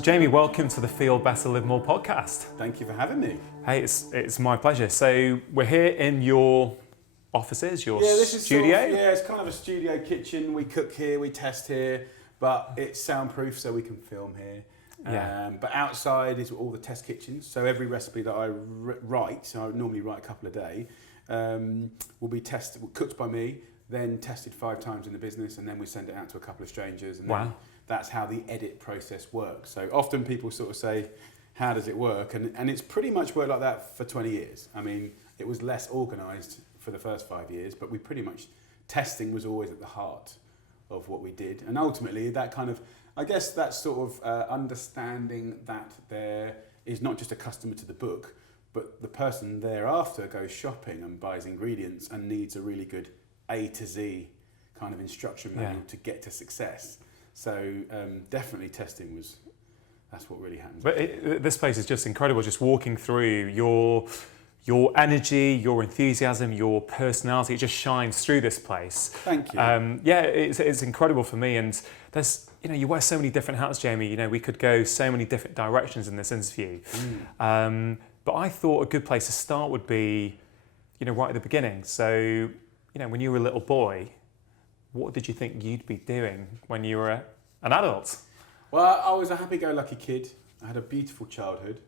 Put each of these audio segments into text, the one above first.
So Jamie, welcome to the Feel Better, Live More podcast. Thank you for having me. Hey, it's my pleasure. So we're here in your offices, your this is studio? It's kind of a studio kitchen. We cook here, we test here, but it's soundproof so we can film here. Yeah. But outside is all the test kitchens. So every recipe that I write, so I normally write a couple a day, will be cooked by me, then tested 5 times in the business, and then we send it out to a couple of strangers. And Wow. then that's how the edit process works. So often people sort of say, how does it work? And it's pretty much worked like that for 20 years. I mean, it was less organised for the first 5 years, but we pretty much, testing was always at the heart of what we did. And ultimately that kind of, I guess that sort of understanding that there is not just a customer to the book, but the person thereafter goes shopping and buys ingredients and needs a really good A to Z kind of instruction manual to get to success. So definitely testing that's what really happens. But this place is just incredible, just walking through your energy, your enthusiasm, your personality, it just shines through this place. Thank you. It's incredible for me, and there's, you wear so many different hats, Jamie. We could go so many different directions in this interview. But I thought a good place to start would be, right at the beginning. So, when you were a little boy, what did you think you'd be doing when you were an adult? Well, I was a happy-go-lucky kid. I had a beautiful childhood.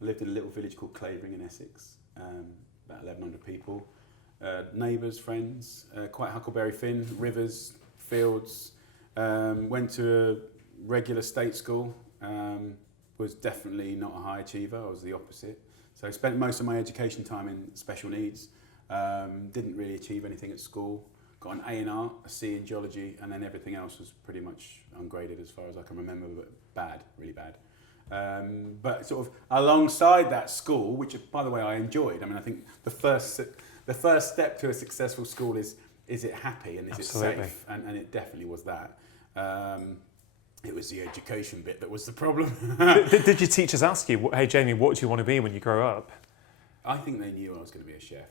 I lived in a little village called Clavering in Essex, about 1,100 people. Neighbours, friends, quite Huckleberry Finn, rivers, fields. Went to a regular state school. Was definitely not a high achiever. I was the opposite. So I spent most of my education time in special needs. Didn't really achieve anything at school. Got an A in art, a C in geology, and then everything else was pretty much ungraded as far as I can remember, but bad, really bad. But sort of alongside that school, which by the way I enjoyed. I mean, I think the first step to a successful school is it happy and is Absolutely. it safe? And it definitely was that. It was the education bit that was the problem. Did your teachers ask you, hey Jamie, what do you want to be when you grow up? I think they knew I was going to be a chef.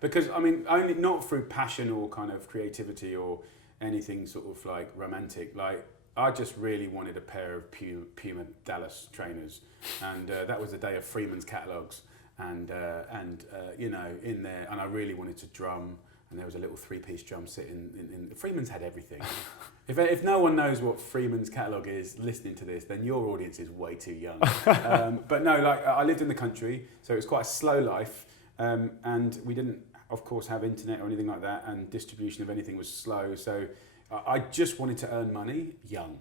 Because I mean, only not through passion or kind of creativity or anything sort of like romantic. Like I just really wanted a pair of Puma Dallas trainers, and that was the day of Freeman's catalogues, and in there, and I really wanted to drum. And there was a little 3-piece drum sitting in Freeman's had everything. If no one knows what Freeman's catalogue is listening to this, then your audience is way too young. But no, like I lived in the country, so it was quite a slow life. And we didn't, of course, have internet or anything like that, and distribution of anything was slow. So I just wanted to earn money young,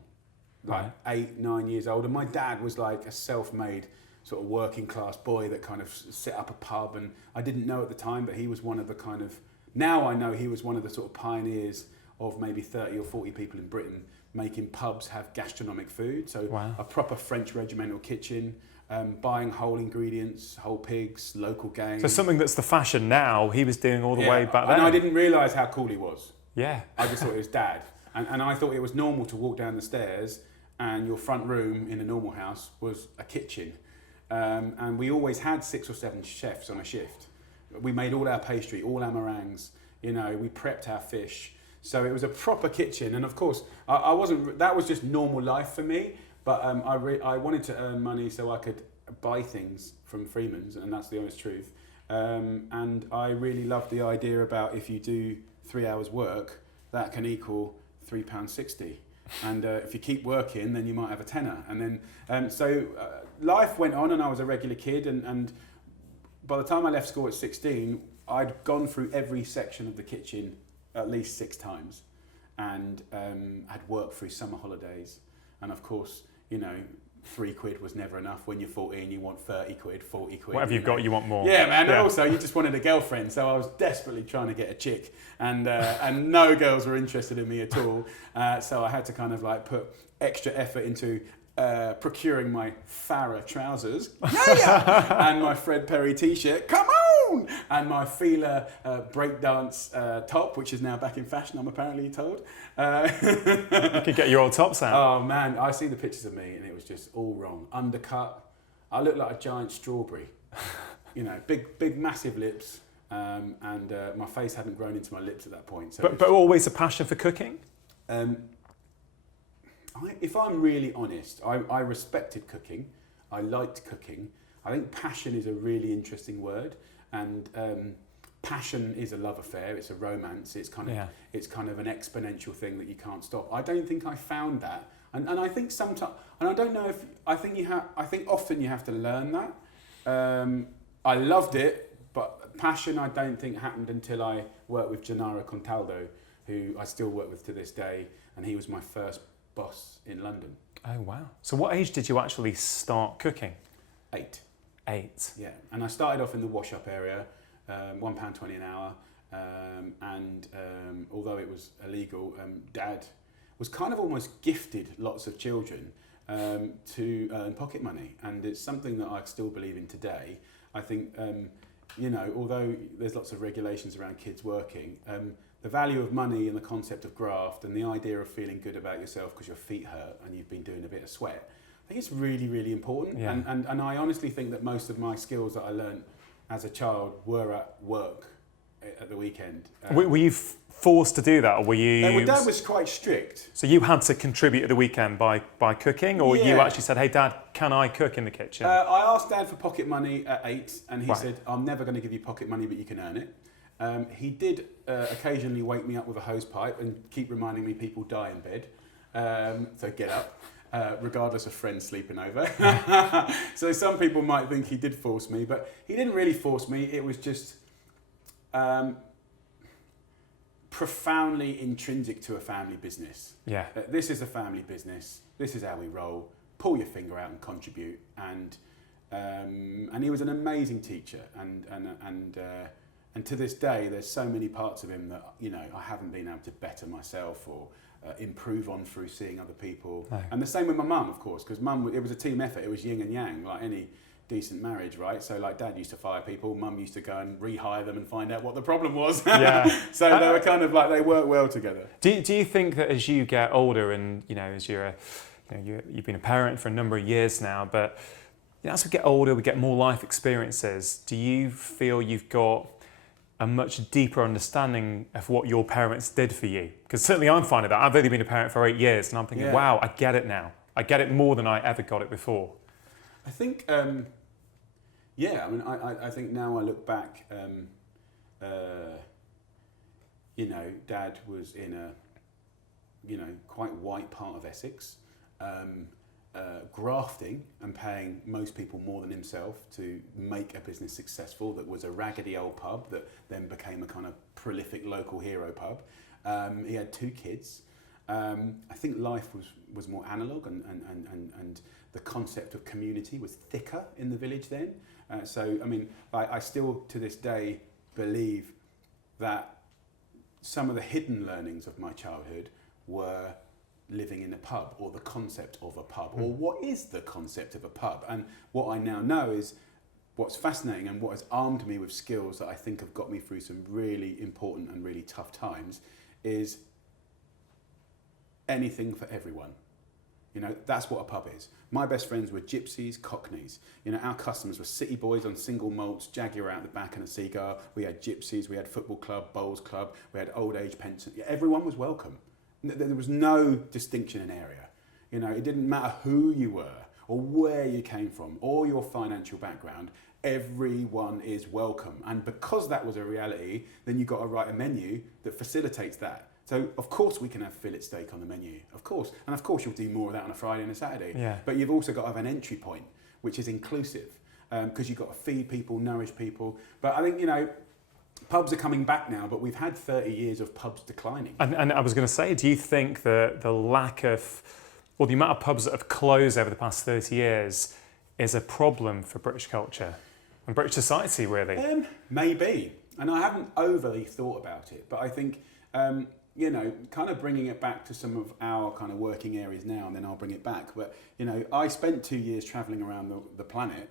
like 8, 9 years old. And my dad was like a self-made sort of working class boy that kind of set up a pub. And I didn't know at the time, but he was one of the kind of, now I know he was one of the sort of pioneers of maybe 30 or 40 people in Britain making pubs have gastronomic food. So a proper French regimental kitchen. Buying whole ingredients, whole pigs, local game. So something that's the fashion now, he was doing all the way back then. And I didn't realise how cool he was. Yeah. I just thought it was dad. And I thought it was normal to walk down the stairs and your front room in a normal house was a kitchen. And we always had 6 or 7 chefs on a shift. We made all our pastry, all our meringues, we prepped our fish. So it was a proper kitchen. And of course, I wasn't, that was just normal life for me. But I wanted to earn money so I could buy things from Freeman's, and that's the honest truth. And I really loved the idea about if you do 3 hours work, that can equal £3.60. And if you keep working, then you might have a tenner. And then, so life went on, and I was a regular kid. And by the time I left school at 16, I'd gone through every section of the kitchen at least 6 times, and had worked through summer holidays. And of course, £3 was never enough. When you're 14, you want 30 quid, 40 quid. Whatever you've got, you want more. Yeah, man. And also, you just wanted a girlfriend. So I was desperately trying to get a chick, and no girls were interested in me at all. So I had to kind of like put extra effort into procuring my Farrah trousers, and my Fred Perry t-shirt, come on, and my Fila breakdance top, which is now back in fashion, I'm apparently told. You could get your old tops out. Oh man, I see the pictures of me and it was just all wrong. Undercut, I looked like a giant strawberry, big massive lips, and my face hadn't grown into my lips at that point. So but always a passion for cooking? if I'm really honest, I respected cooking. I liked cooking. I think passion is a really interesting word, and passion is a love affair. It's a romance. It's kind of an exponential thing that you can't stop. I don't think I found that, and I think sometimes, and I don't know if I think often you have to learn that. I loved it, but passion I don't think happened until I worked with Gennaro Contaldo, who I still work with to this day, and he was my first boss in London. Oh wow! So what age did you actually start cooking? 8. 8. Yeah, and I started off in the wash-up area, £1.20 an hour, and although it was illegal, Dad was kind of almost gifted lots of children to earn pocket money, and it's something that I still believe in today. I think, although there's lots of regulations around kids working, the value of money and the concept of graft and the idea of feeling good about yourself because your feet hurt and you've been doing a bit of sweat, I think it's really, really important. Yeah. And I honestly think that most of my skills that I learned as a child were at work at the weekend. Were you forced to do that, or were you... My dad was quite strict. So you had to contribute at the weekend by cooking, or you actually said, hey Dad, can I cook in the kitchen? I asked Dad for pocket money at 8, and he said, I'm never going to give you pocket money, but you can earn it. He did occasionally wake me up with a hose pipe and keep reminding me people die in bed, so get up, regardless of friends sleeping over. So some people might think he did force me, but he didn't really force me. It was just profoundly intrinsic to a family business. Yeah. This is a family business. This is how we roll. Pull your finger out and contribute. And he was an amazing teacher, and to this day, there's so many parts of him that I haven't been able to better myself or improve on through seeing other people. No. And the same with my mum, of course, because mum, it was a team effort. It was yin and yang, like any decent marriage, right? So like Dad used to fire people, Mum used to go and rehire them and find out what the problem was. Yeah. So they were kind of like, they work well together. Do you think that as you get older and as you've been a parent for a number of years now, but as we get older, we get more life experiences, do you feel you've got a much deeper understanding of what your parents did for you? Because certainly I'm finding that. I've only been a parent for 8 years and I'm thinking, wow, I get it now. I get it more than I ever got it before. I think, I think now I look back, Dad was in a, quite white part of Essex, grafting and paying most people more than himself to make a business successful that was a raggedy old pub that then became a kind of prolific local hero pub. He had 2 kids. I think life was more analogue and the concept of community was thicker in the village then. I still to this day believe that some of the hidden learnings of my childhood were living in a pub, or the concept of a pub, or what is the concept of a pub. And what I now know is what's fascinating and what has armed me with skills that I think have got me through some really important and really tough times is anything for everyone. That's what a pub is. My best friends were gypsies, cockneys. Our customers were city boys on single malts, Jaguar out the back and a cigar. We had gypsies, we had football club, bowls club, we had old age pension. Everyone was welcome. There was no distinction in area. It didn't matter who you were or where you came from or your financial background. Everyone is welcome. And because that was a reality, then you've got to write a menu that facilitates that. So of course we can have fillet steak on the menu, of course. And of course you'll do more of that on a Friday and a Saturday. Yeah. But you've also got to have an entry point, which is inclusive, because you've got to feed people, nourish people. But I think, pubs are coming back now, but we've had 30 years of pubs declining. And I was going to say, do you think that the lack of, or the amount of pubs that have closed over the past 30 years is a problem for British culture and British society, really? Maybe. And I haven't overly thought about it, but I think, kind of bringing it back to some of our kind of working areas now, and then I'll bring it back. But, I spent 2 years travelling around the planet,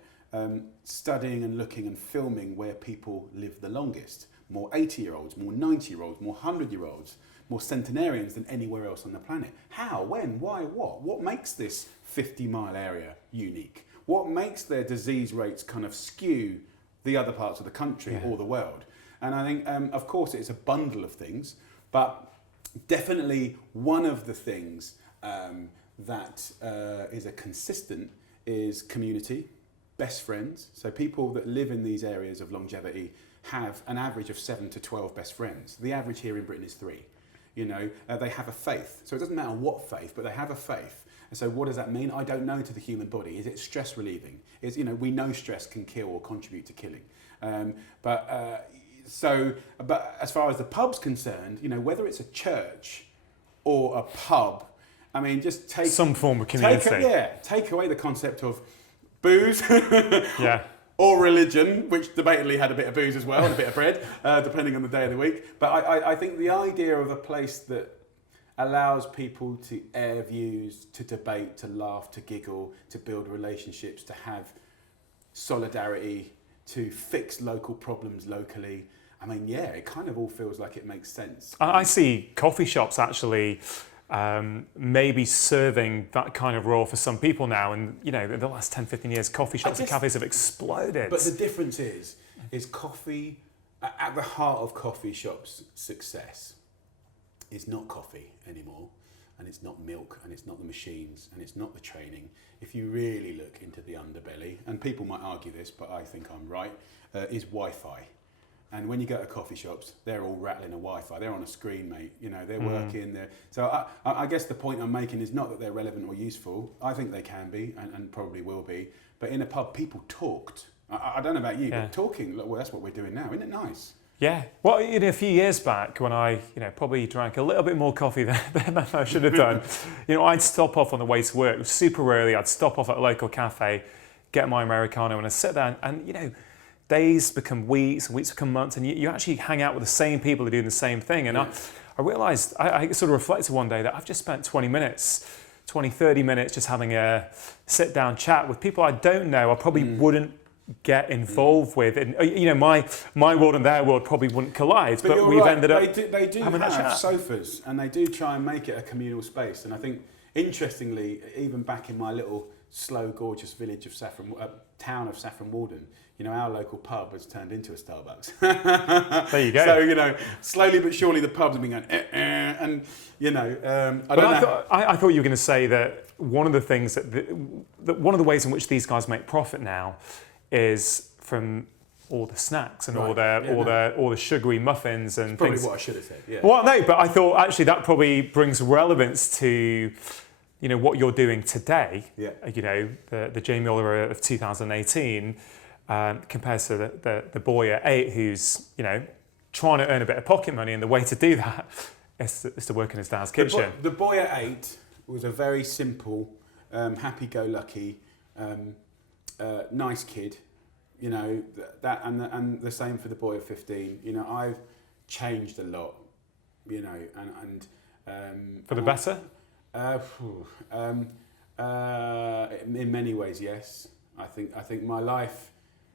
studying and looking and filming where people live the longest. More 80-year-olds, more 90-year-olds, more 100-year-olds, more centenarians than anywhere else on the planet. How, when, why, what? What makes this 50-mile area unique? What makes their disease rates kind of skew the other parts of the country or the world? And I think, of course, it's a bundle of things, but definitely one of the things that is a consistent is community, best friends. So people that live in these areas of longevity have an average of 7 to 12 best friends. The average here in Britain is 3. You know, they have a faith. So it doesn't matter what faith, but they have a faith. And so what does that mean? I don't know to the human body. Is it stress relieving? You know, we know stress can kill or contribute to killing. But as far as the pub's concerned, you know, whether it's a church or a pub, I mean, just take some form of community. Take away the concept of booze. Yeah. Or religion, which debatably had a bit of booze as well and a bit of bread, depending on the day of the week. But I think the idea of a place that allows people to air views, to debate, to laugh, to giggle, to build relationships, to have solidarity, to fix local problems locally. I mean, yeah, it kind of all feels like it makes sense. I see coffee shops actually maybe serving that kind of role for some people now. And, you know, in the last 10, 15 years, coffee shops and cafes have exploded. But the difference is coffee, at the heart of coffee shops' success, is not coffee anymore, and it's not milk, and it's not the machines, and it's not the training. If you really look into the underbelly, and people might argue this, but I think I'm right, is Wi-Fi. And when you go to coffee shops, they're all rattling a Wi-Fi. They're on a screen, mate. You know, they're working there. So I guess the point I'm making is not that they're relevant or useful. I think they can be, and probably will be. But in a pub, people talked. I don't know about you, but talking, well, that's what we're doing now. Isn't it nice? Yeah. Well, you know, a few years back when I, you know, probably drank a little bit more coffee than I should have done, you know, I'd stop off on the way to work. It was super early. I'd stop off at a local cafe, get my Americano, and I'd sit down and, you know, days become weeks and weeks become months, and you actually hang out with the same people who are doing the same thing. And I realised, I sort of reflected one day that I've just spent 20, 30 minutes just having a sit-down chat with people I don't know. I probably wouldn't get involved with. And, you know, my world and their world probably wouldn't collide, but we've ended up They do having that have chat. sofas, and they do try and make it a communal space. And I think, interestingly, even back in my little slow, gorgeous village of town of Saffron Walden, you know, our local pub has turned into a Starbucks. There you go. So, you know, slowly but surely the pubs have been going, and, you know, I thought you were going to say that one of the things that one of the ways in which these guys make profit now is from all the snacks and all the sugary muffins and probably things. what I should have said. Yeah. Well, no, but I thought actually that probably brings relevance to, you know, what you're doing today. Yeah. You know, the Jamie Oliver of 2018 compared to the boy at 8 who's, you know, trying to earn a bit of pocket money, and the way to do that is to work in his dad's kitchen. The boy at 8 was a very simple, happy-go-lucky, nice kid. You know, that and the same for the boy of 15. You know, I've changed a lot. You know, and For the better? In many ways, yes. I think my life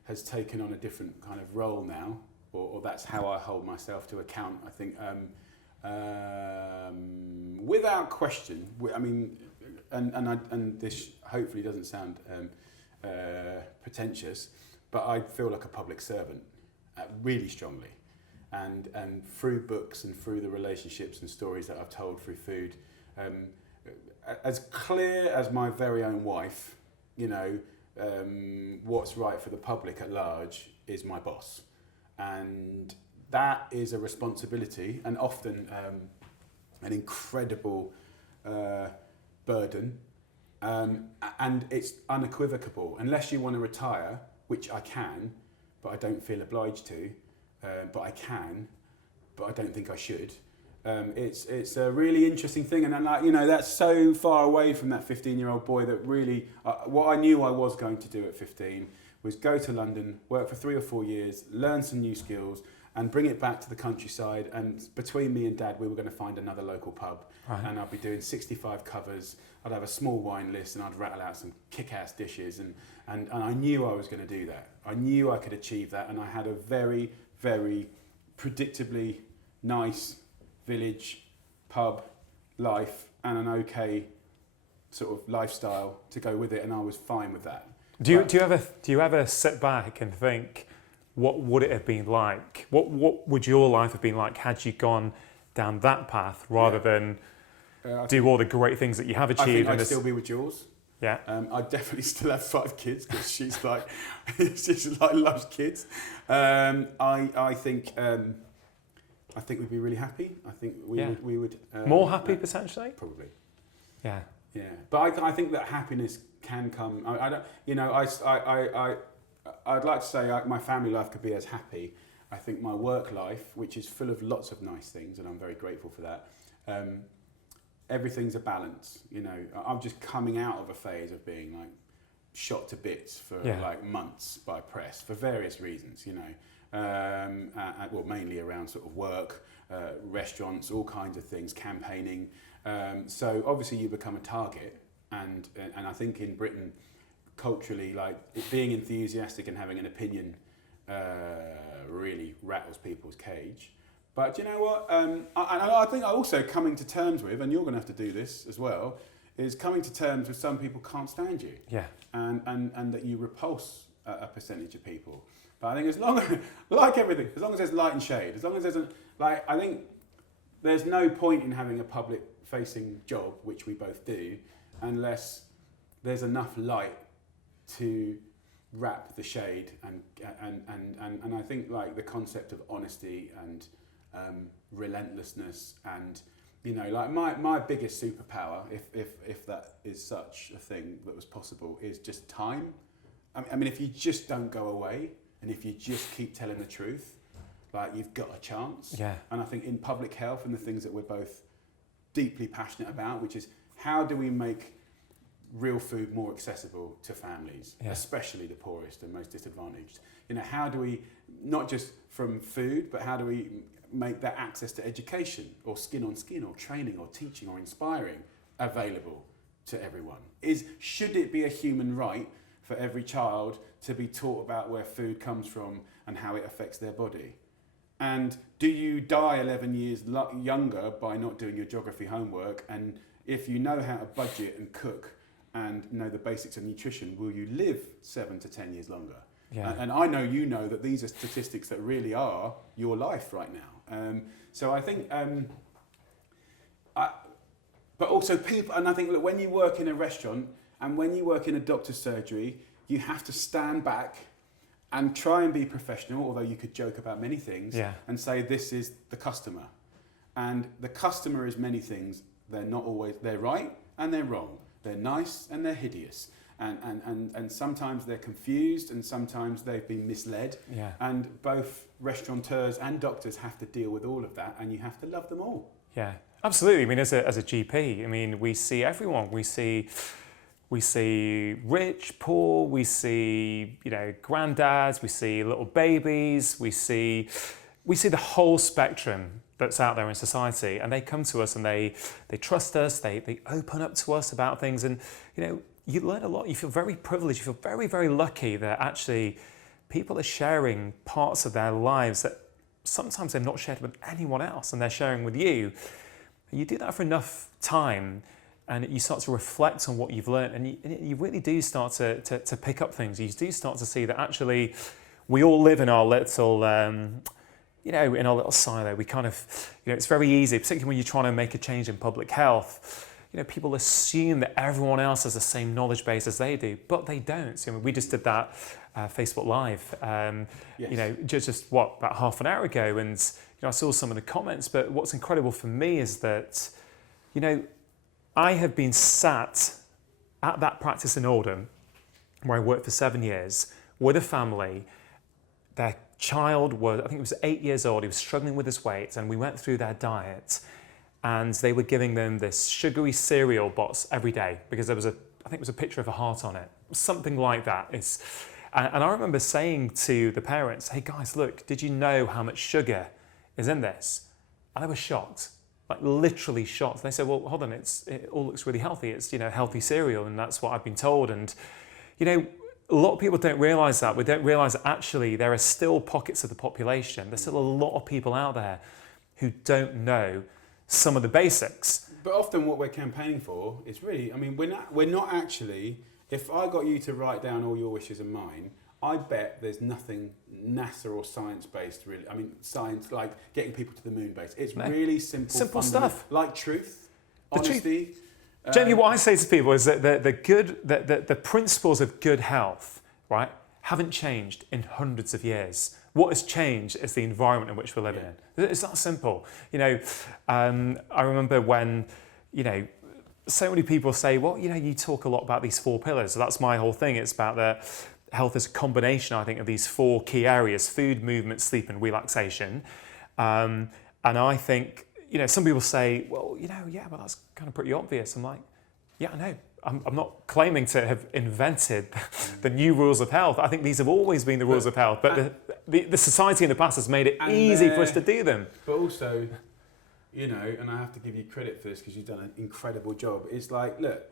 has taken on a different kind of role now, or that's how I hold myself to account. I think, without question. I mean, and this hopefully doesn't sound pretentious, but I feel like a public servant, really strongly, and through books and through the relationships and stories that I've told through food, as clear as my very own wife, you know, what's right for the public at large is my boss, and that is a responsibility and often an incredible burden, and it's unequivocal. Unless you want to retire, which I can, but I don't feel obliged to, but I can, but I don't think I should. It's a really interesting thing, and you know, that's so far away from that 15-year-old boy that really, what I knew I was going to do at 15 was go to London, work for 3 or 4 years, learn some new skills, and bring it back to the countryside. And between me and Dad, we were going to find another local pub, and I'd be doing 65 covers. I'd have a small wine list, and I'd rattle out some kick-ass dishes, and I knew I was going to do that. I knew I could achieve that, and I had a very, very predictably nice village pub life and an okay sort of lifestyle to go with it, and I was fine with that. Do you ever sit back and think, what would it have been like? What would your life have been like had you gone down that path rather than do all the great things that you have I achieved. think I'd still be with Jules. Yeah. I'd definitely still have 5 kids because she's like loves kids. I think we'd be really happy. I think we would more happy potentially. Probably. Yeah. Yeah, but I think that happiness can come. I don't. You know, I'd like to say my family life could be as happy. I think my work life, which is full of lots of nice things, and I'm very grateful for that. Everything's a balance. You know, I'm just coming out of a phase of being like shot to bits for like months by press for various reasons. You know, well, mainly around sort of work, restaurants, all kinds of things, campaigning. So obviously you become a target, and I think in Britain, culturally, like being enthusiastic and having an opinion really rattles people's cage. But you know what? I think also coming to terms with, and you're going to have to do this as well, is coming to terms with some people can't stand you. Yeah. And that you repulse a percentage of people. But I think as long as, like everything, as long as there's light and shade, as long as there's I think there's no point in having a public-facing job, which we both do, unless there's enough light to wrap the shade. And I think like the concept of honesty and relentlessness, and you know, like my biggest superpower, if that is such a thing that was possible, is just time. I mean, if you just don't go away, and if you just keep telling the truth, like you've got a chance. Yeah. And I think in public health and the things that we're both deeply passionate about, which is how do we make real food more accessible to families, especially the poorest and most disadvantaged. You know, how do we, not just from food, but how do we make that access to education or skin on skin or training or teaching or inspiring available to everyone? Should it be a human right for every child to be taught about where food comes from and how it affects their body? And do you die 11 years younger by not doing your geography homework? And if you know how to budget and cook and know the basics of nutrition, will you live 7 to 10 years longer? Yeah. And I know you know that these are statistics that really are your life right now. So I think, but also people, and I think that when you work in a restaurant and when you work in a doctor's surgery, you have to stand back and try and be professional, although you could joke about many things, and say this is the customer. And the customer is many things. They're not always, they're right and they're wrong. They're nice and they're hideous. And sometimes they're confused and sometimes they've been misled. Yeah. And both restaurateurs and doctors have to deal with all of that, and you have to love them all. Yeah, absolutely. I mean, as a GP, I mean, we see everyone. We see rich, poor, we see, you know, granddads, we see little babies, we see the whole spectrum that's out there in society, and they come to us and they trust us, they open up to us about things, and you know, you learn a lot. You feel very privileged, you feel very, very lucky that actually people are sharing parts of their lives that sometimes they've not shared with anyone else, and they're sharing with you. You do that for enough time, and you start to reflect on what you've learned, and you really do start to pick up things. You do start to see that actually we all live in our little, you know, in our little silo. We kind of, you know, it's very easy, particularly when you're trying to make a change in public health. You know, people assume that everyone else has the same knowledge base as they do, but they don't. So, I mean, we just did that Facebook Live, you know, just about half an hour ago, and you know, I saw some of the comments. But what's incredible for me is that, you know, I have been sat at that practice in Oldham, where I worked for 7 years, with a family. Their child was, I think it was 8 years old, he was struggling with his weight, and we went through their diet, and they were giving them this sugary cereal box every day, because there was I think it was a picture of a heart on it, something like that. And I remember saying to the parents, hey guys, look, did you know how much sugar is in this? And they were shocked. Like literally shocked. They said, well, hold on, it all looks really healthy. It's, you know, healthy cereal, and that's what I've been told. And, you know, a lot of people don't realise that. We don't realise that actually there are still pockets of the population. There's still a lot of people out there who don't know some of the basics. But often what we're campaigning for is really, I mean, we're not actually, if I got you to write down all your wishes and mine, I bet there's nothing NASA or science-based really. I mean, science, like getting people to the moon based. It's really simple stuff. Like truth, honesty. Jamie, what I say to people is that the principles of good health, right, haven't changed in hundreds of years. What has changed is the environment in which we're living in. It's that simple. You know, I remember when, you know, so many people say, well, you know, you talk a lot about these 4 pillars. So that's my whole thing. It's about the health is a combination, I think, of these 4 key areas: food, movement, sleep, and relaxation. And I think, you know, some people say, well, you know, yeah, but that's kind of pretty obvious. I'm like, yeah, I know. I'm not claiming to have invented the new rules of health. I think these have always been the rules of health, but the society in the past has made it easy for us to do them. But also, you know, and I have to give you credit for this because you've done an incredible job. It's like, look,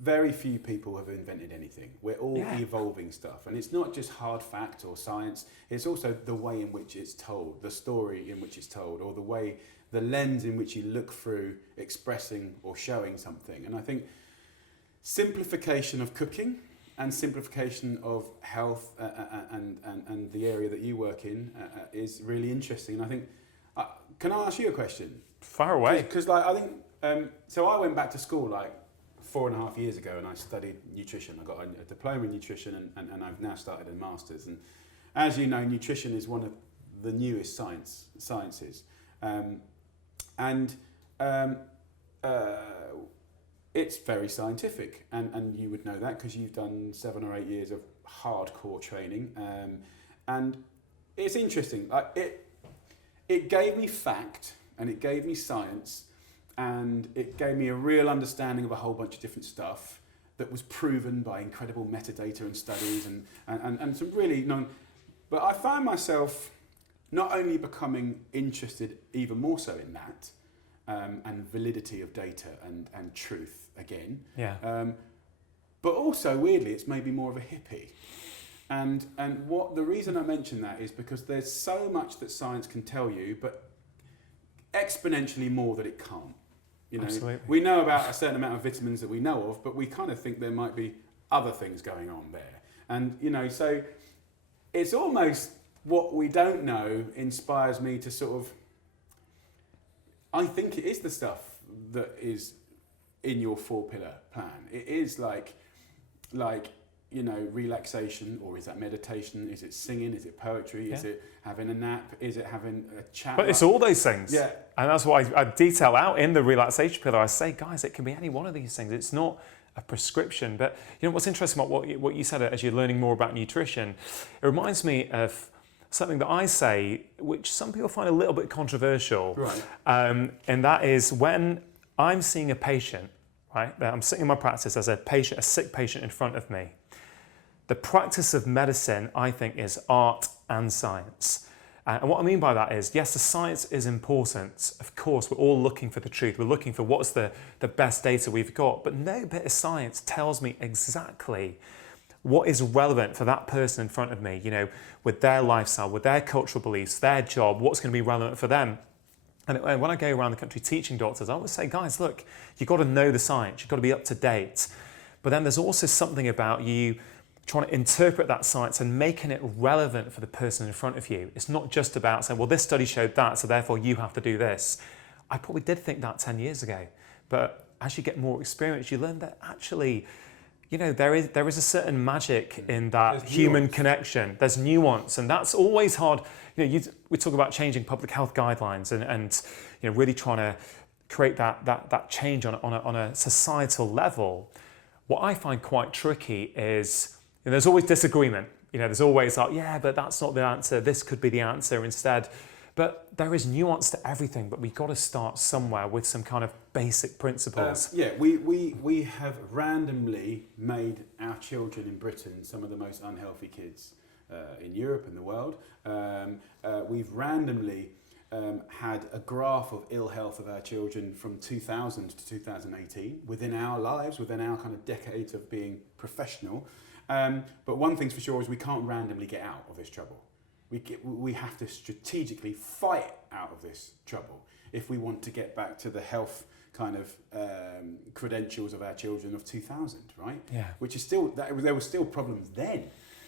very few people have invented anything. We're all evolving stuff. And it's not just hard fact or science. It's also the way in which it's told, the story in which it's told, or the lens in which you look through expressing or showing something. And I think simplification of cooking and simplification of health and the area that you work in is really interesting. And I think, can I ask you a question? Fire away. Because like, I think, so I went back to school like 4.5 years ago and I studied nutrition. I got a diploma in nutrition and I've now started a master's. And as you know, nutrition is one of the newest sciences. It's very scientific, and you would know that because you've done 7 or 8 years of hardcore training, and it's interesting. It gave me fact, and it gave me science, and it gave me a real understanding of a whole bunch of different stuff that was proven by incredible metadata and studies, and some really non. But I found myself not only becoming interested even more so in that, and validity of data and truth again. Yeah. But also, weirdly, it's maybe more of a hippie. And the reason I mention that is because there's so much that science can tell you, but exponentially more that it can't. You know, absolutely. We know about a certain amount of vitamins that we know of, but we kind of think there might be other things going on there. And, you know, so it's almost what we don't know inspires me to sort of, I think it is the stuff that is in your 4-pillar plan. It is like, you know, relaxation, or is that meditation? Is it singing? Is it poetry? Is it having a nap? Is it having a chat? But it's all those things. Yeah. And that's why I detail out in the relaxation pillar. I say, guys, it can be any one of these things. It's not a prescription. But you know what's interesting about what you said as you're learning more about nutrition, it reminds me of something that I say, which some people find a little bit controversial. Right. And that is when I'm seeing a patient, right? I'm sitting in my practice as a patient, a sick patient in front of me. The practice of medicine, I think, is art and science. And what I mean by that is, yes, the science is important. Of course, we're all looking for the truth. We're looking for what's the best data we've got. But no bit of science tells me exactly what is relevant for that person in front of me, you know, with their lifestyle, with their cultural beliefs, their job, what's going to be relevant for them. And when I go around the country teaching doctors, I always say, guys, look, you've got to know the science. You've got to be up to date. But then there's also something about you trying to interpret that science and making it relevant for the person in front of you. It's not just about saying, well, this study showed that, so therefore you have to do this. I probably did think that 10 years ago. But as you get more experience, you learn that actually, you know, there is a certain magic in that human connection. There's nuance, and that's always hard. You know, we talk about changing public health guidelines and you know, really trying to create that change on a societal level. What I find quite tricky is, you know, there's always disagreement. You know, there's always like, yeah, but that's not the answer. This could be the answer instead. But there is nuance to everything. But we've got to start somewhere with some kind of basic principles. We have randomly made our children in Britain some of the most unhealthy kids in Europe and the world. We've randomly had a graph of ill health of our children from 2000 to 2018 within our lives, within our kind of decades of being professional. But one thing's for sure is we can't randomly get out of this trouble. We have to strategically fight out of this trouble if we want to get back to the health kind of credentials of our children of 2000, right? Yeah. Which is still, there were still problems then.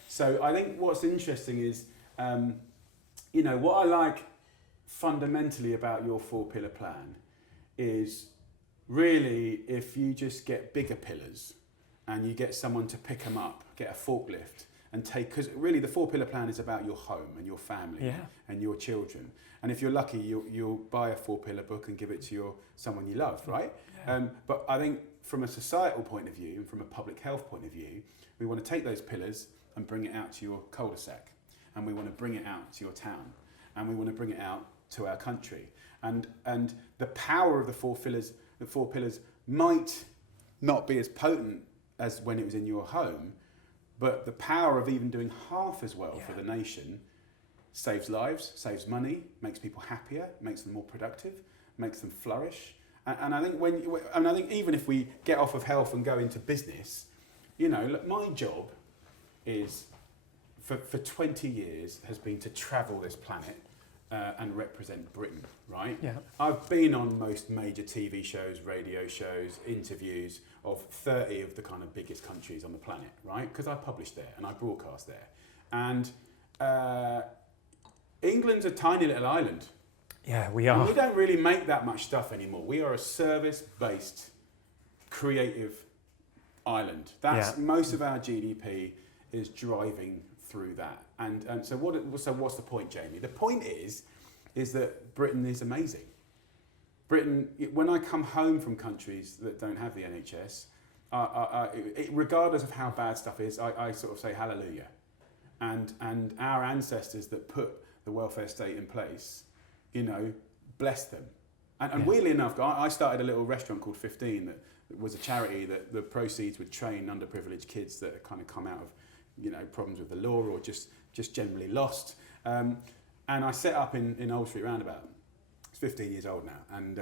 So I think what's interesting is, you know, what I like fundamentally about your 4-pillar plan is really if you just get bigger pillars and you get someone to pick them up, get a forklift and take, because really the 4-pillar plan is about your home and your family and your children. And if you're lucky, you'll buy a 4-pillar book and give it to someone you love, right? Yeah. But I think from a societal point of view and from a public health point of view, we want to take those pillars and bring it out to your cul-de-sac, and we want to bring it out to your town, and we want to bring it out to our country. And the power of the 4 pillars might not be as potent as when it was in your home, but the power of even doing half as well for the nation saves lives, saves money, makes people happier, makes them more productive, makes them flourish. And I think I think even if we get off of health and go into business, you know, look, my job is for 20 years has been to travel this planet and represent Britain, right? Yeah. I've been on most major TV shows, radio shows, interviews of 30 of the kind of biggest countries on the planet, right? Because I publish there and I broadcast there. And England's a tiny little island. Yeah, we are. And we don't really make that much stuff anymore. We are a service-based, creative island. That's most of our GDP is driving through that. And so what's the point, Jamie? The point is that Britain is amazing. Britain, when I come home from countries that don't have the NHS, regardless of how bad stuff is, I sort of say hallelujah. And our ancestors that put the welfare state in place, you know, bless them. And weirdly enough, I started a little restaurant called 15 that was a charity that the proceeds would train underprivileged kids that kind of come out of, you know, problems with the law or just generally lost. And I set up in Old Street Roundabout. It's 15 years old now. And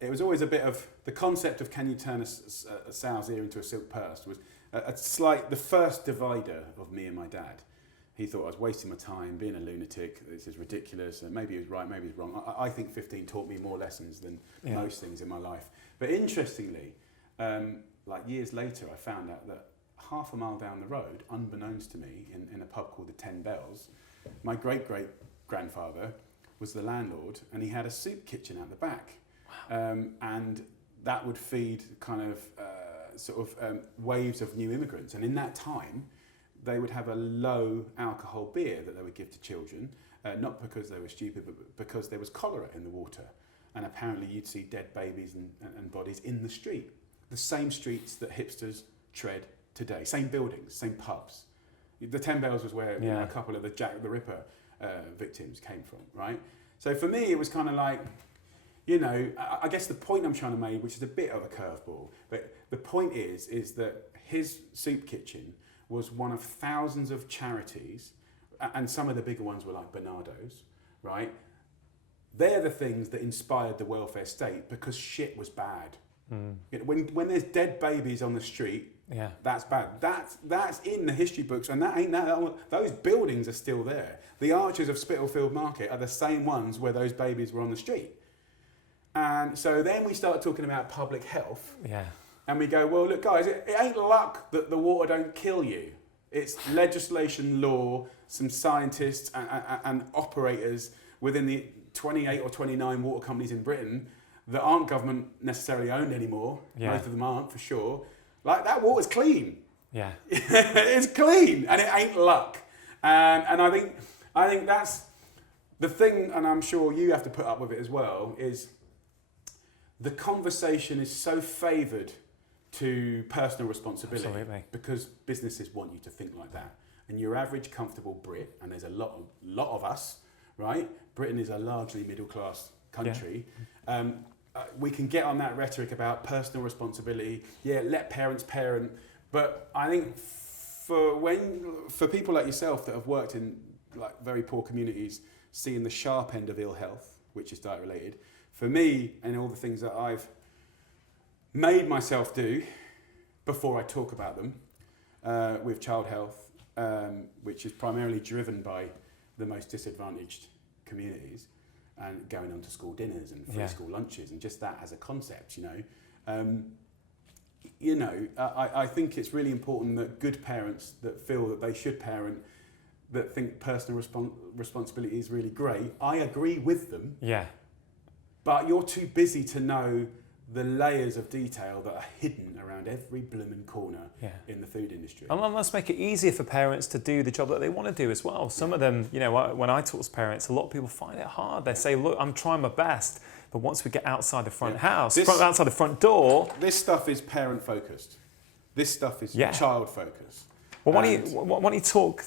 it was always a bit of, the concept of can you turn a sow's ear into a silk purse was the first divider of me and my dad. He thought I was wasting my time, being a lunatic, this is ridiculous, and maybe he was right, maybe he was wrong. I think 15 taught me more lessons than most things in my life. But interestingly, like years later, I found out that half a mile down the road, unbeknownst to me, in a pub called the 10 Bells, my great-great-grandfather was the landlord, and he had a soup kitchen out the back. Wow. And that would feed kind of waves of new immigrants. And in that time, they would have a low alcohol beer that they would give to children, not because they were stupid, but because there was cholera in the water. And apparently you'd see dead babies and bodies in the street. The same streets that hipsters tread today. Same buildings, same pubs. The 10 Bells was where you know, a couple of the Jack the Ripper victims came from, right? So for me, it was kind of like, you know, I guess the point I'm trying to make, which is a bit of a curveball, but the point is that his soup kitchen was one of thousands of charities, and some of the bigger ones were like Bernardo's, right? They're the things that inspired the welfare state because shit was bad. Mm. You know, when there's dead babies on the street, that's bad. That's in the history books, and those buildings are still there. The arches of Spitalfield Market are the same ones where those babies were on the street. And so then we start talking about public health. Yeah. And we go, well, look, guys, it ain't luck that the water don't kill you. It's legislation, law, some scientists and operators within the 28 or 29 water companies in Britain that aren't government necessarily owned anymore. Yeah. Most of them aren't, for sure. Like, that water's clean. Yeah. It's clean, and it ain't luck. And I think that's the thing, and I'm sure you have to put up with it as well, is the conversation is so favoured to personal responsibility. Absolutely. Because businesses want you to think like that. And your average comfortable Brit, and there's a lot of us, right? Britain is a largely middle class country. Yeah. We can get on that rhetoric about personal responsibility. Yeah, let parents parent. But I think for people like yourself that have worked in like very poor communities, seeing the sharp end of ill health, which is diet related, for me and all the things that I've made myself do before I talk about them with child health, which is primarily driven by the most disadvantaged communities, and going on to school dinners and free school lunches and just that as a concept, I think it's really important that good parents that feel that they should parent, that think personal responsibility is really great. I agree with them. Yeah. But you're too busy to know the layers of detail that are hidden around every blooming corner in the food industry. And let's make it easier for parents to do the job that they want to do as well. Some of them, you know, when I talk to parents, a lot of people find it hard. They say, look, I'm trying my best, but once we get outside the front house, outside the front door... This stuff is parent-focused. This stuff is child-focused. Well, why don't you talk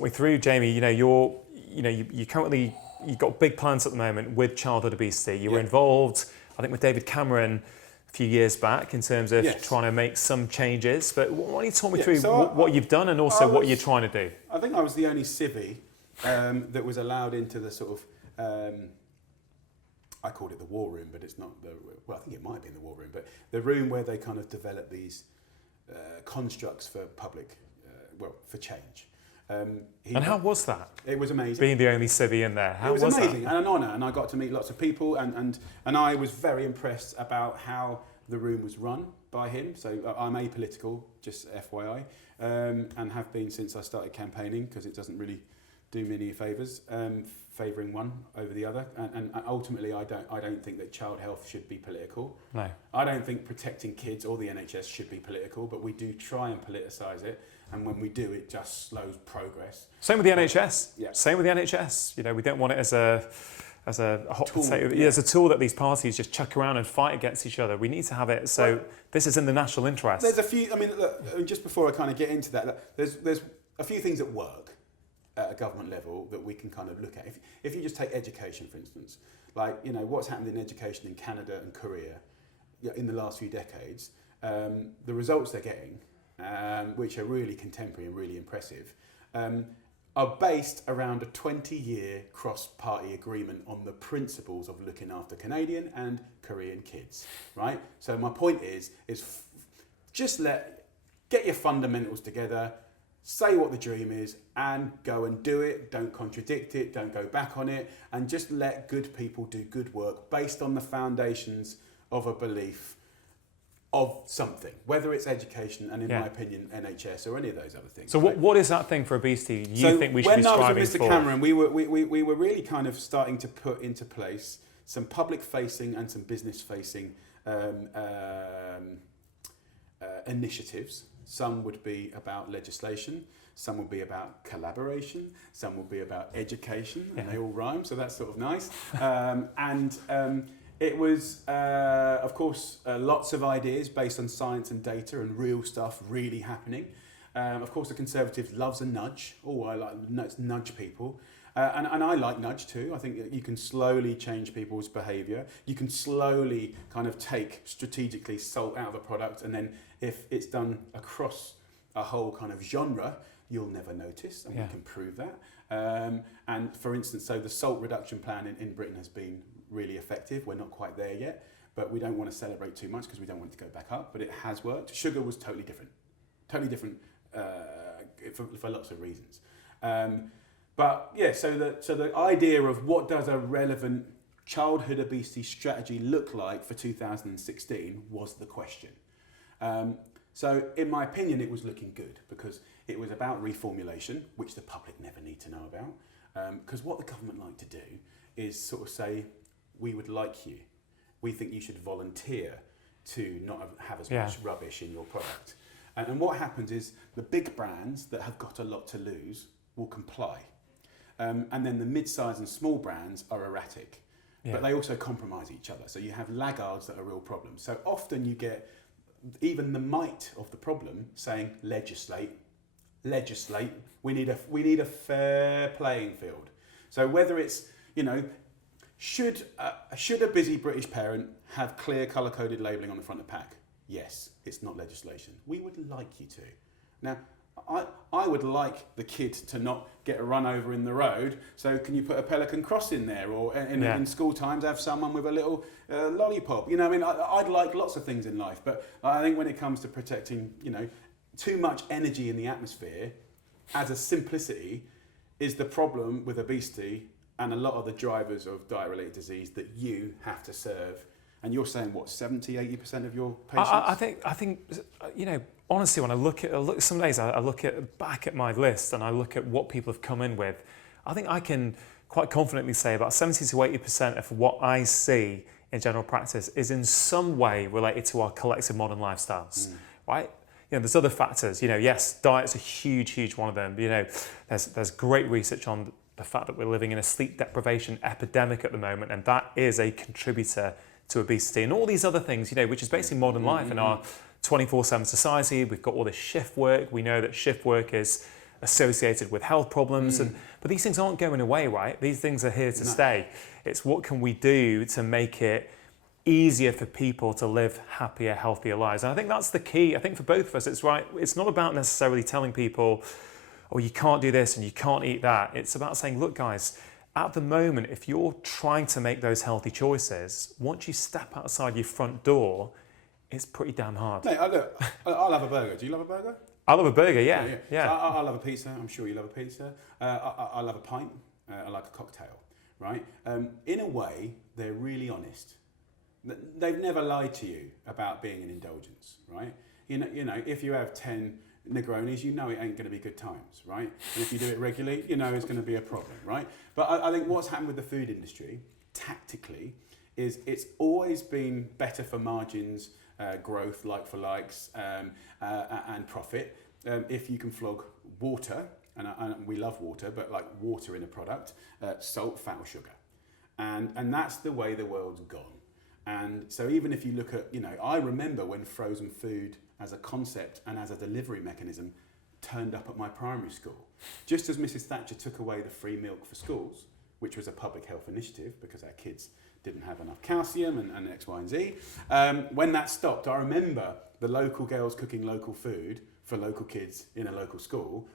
me through, Jamie? You know, you currently, you've got big plans at the moment with childhood obesity. You were involved, I think, with David Cameron a few years back in terms of trying to make some changes. But why don't you talk me through what you've done and also what you're trying to do? I think I was the only civvy that was allowed into the sort of, I called it the war room, but it's not I think it might be in the war room, but the room where they kind of develop these constructs for public, for change. And how was that? It was amazing. Being the only civvy in there, how was that? It was amazing and an honour, and I got to meet lots of people, and I was very impressed about how the room was run by him. So I'm apolitical, just FYI, and have been since I started campaigning, because it doesn't really do me any favours, favouring one over the other. And ultimately, I don't think that child health should be political. No. I don't think protecting kids or the NHS should be political, but we do try and politicise it. And when we do, it just slows progress. Same with the NHS. Yeah. Same with the NHS. You know, we don't want it as a hot tool. potato. Yeah, as a tool that these parties just chuck around and fight against each other. We need to have it. So this is in the national interest. There's a few. I mean, look, just before I kind of get into that, there's a few things that work at a government level that we can kind of look at. If you just take education, for instance, like, you know, what's happened in education in Canada and Korea in the last few decades, the results they're getting, which are really contemporary and really impressive, are based around a 20-year cross-party agreement on the principles of looking after Canadian and Korean kids, right? So my point is just get your fundamentals together, say what the dream is, and go and do it. Don't contradict it, don't go back on it, and just let good people do good work based on the foundations of a belief of something, whether it's education and, in my opinion, NHS or any of those other things. So what is that thing for obesity you think we should be striving for? When I was with Mr. Cameron, we were really kind of starting to put into place some public-facing and some business-facing initiatives. Some would be about legislation, some would be about collaboration, some would be about education, and they all rhyme, so that's sort of nice. It was, of course, lots of ideas based on science and data and real stuff really happening. Of course, the Conservatives loves a nudge. Oh, I like nudge people. And I like nudge too. I think that you can slowly change people's behaviour. You can slowly kind of take strategically salt out of a product, and then if it's done across a whole kind of genre, you'll never notice, and we can prove that. And for instance, so the salt reduction plan in Britain has been really effective. We're not quite there yet, but we don't want to celebrate too much because we don't want it to go back up, but it has worked. Sugar was totally different for lots of reasons. But yeah, so the idea of what does a relevant childhood obesity strategy look like for 2016 was the question. So in my opinion, it was looking good because it was about reformulation, which the public never need to know about. Because what the government like to do is sort of say, we would like you. We think you should volunteer to not have as much rubbish in your product. And what happens is the big brands that have got a lot to lose will comply. And then the mid-size and small brands are erratic, but they also compromise each other. So you have laggards that are real problems. So often you get even the might of the problem saying, legislate. We need a fair playing field. So whether it's, you know, should a busy British parent have clear colour-coded labelling on the front of the pack? Yes, it's not legislation. We would like you to. Now, I would like the kid to not get a run over in the road, so can you put a pelican cross in there, or in school times have someone with a little lollipop? You know, I mean, I'd like lots of things in life, but I think when it comes to protecting, you know, too much energy in the atmosphere as a simplicity is the problem with obesity and a lot of the drivers of diet-related disease that you have to serve. and you're saying what, 70-80% of your patients? I think, honestly, when I look some days I look back at my list and I look at what people have come in with. I think I can quite confidently say about 70-80% of what I see in general practice is in some way related to our collective modern lifestyles, right? There's other factors. Yes, diet's a huge one of them. There's great research on the fact that we're living in a sleep deprivation epidemic at the moment, and that is a contributor to obesity and all these other things, which is basically modern life in our 24/7 society. We've got all this shift work. We know that shift work is associated with health problems, but these things aren't going away, right? These things are here to stay. It's what can we do to make it easier for people to live happier, healthier lives. And I think that's the key. I think for both of us, it's right. It's not about necessarily telling people, oh, you can't do this and you can't eat that. It's about saying, look, guys, at the moment, if you're trying to make those healthy choices, once you step outside your front door, it's pretty damn hard. Mate, I'll have a burger. Do you love a burger? I love a burger, yeah. So I love a pizza. I'm sure you love a pizza. I love a pint. I like a cocktail, right? In a way, they're really honest. They've never lied to you about being an indulgence, right? You know, if you have 10 Negronis, it ain't going to be good times, right? And if you do it regularly, it's going to be a problem, right? But I think what's happened with the food industry, tactically, is it's always been better for margins, growth, like for likes, and profit. If you can flog water, and we love water, but like water in a product, salt, fat or sugar. And that's the way the world's gone. And so even if you look at, I remember when frozen food as a concept and as a delivery mechanism turned up at my primary school. Just as Mrs. Thatcher took away the free milk for schools, which was a public health initiative because our kids didn't have enough calcium and X, Y, and Z. When that stopped, I remember the local girls cooking local food for local kids in a local school.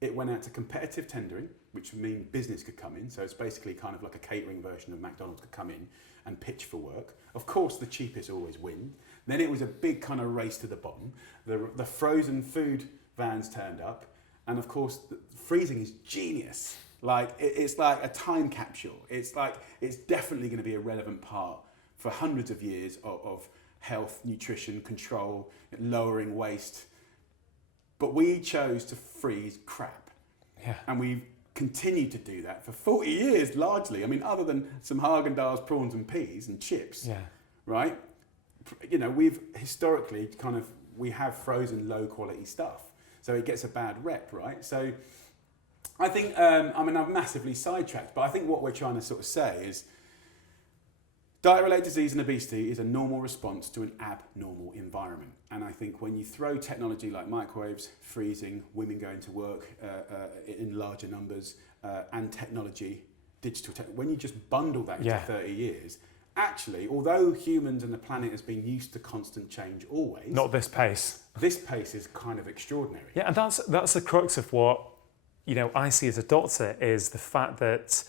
It went out to competitive tendering, which would mean business could come in. So it's basically kind of like a catering version of McDonald's could come in and pitch for work. Of course, the cheapest always win. Then it was a big kind of race to the bottom. The frozen food vans turned up. And of course, the freezing is genius. Like, it's like a time capsule. It's definitely going to be a relevant part for hundreds of years of health, nutrition, control, lowering waste. But we chose to freeze crap. Yeah. And we've continued to do that for 40 years, largely. I mean, other than some Haagen-Dazs prawns and peas and chips, right? We've historically we have frozen low quality stuff. So it gets a bad rep, right? So I think, I've massively sidetracked, but I think what we're trying to sort of say is diet-related disease and obesity is a normal response to an abnormal environment. And I think when you throw technology like microwaves, freezing, women going to work in larger numbers, and technology, when you just bundle that into 30 years, actually, although humans and the planet has been used to constant change always... Not this pace. This pace is kind of extraordinary. Yeah, and that's the crux of what, I see as a doctor, is the fact that...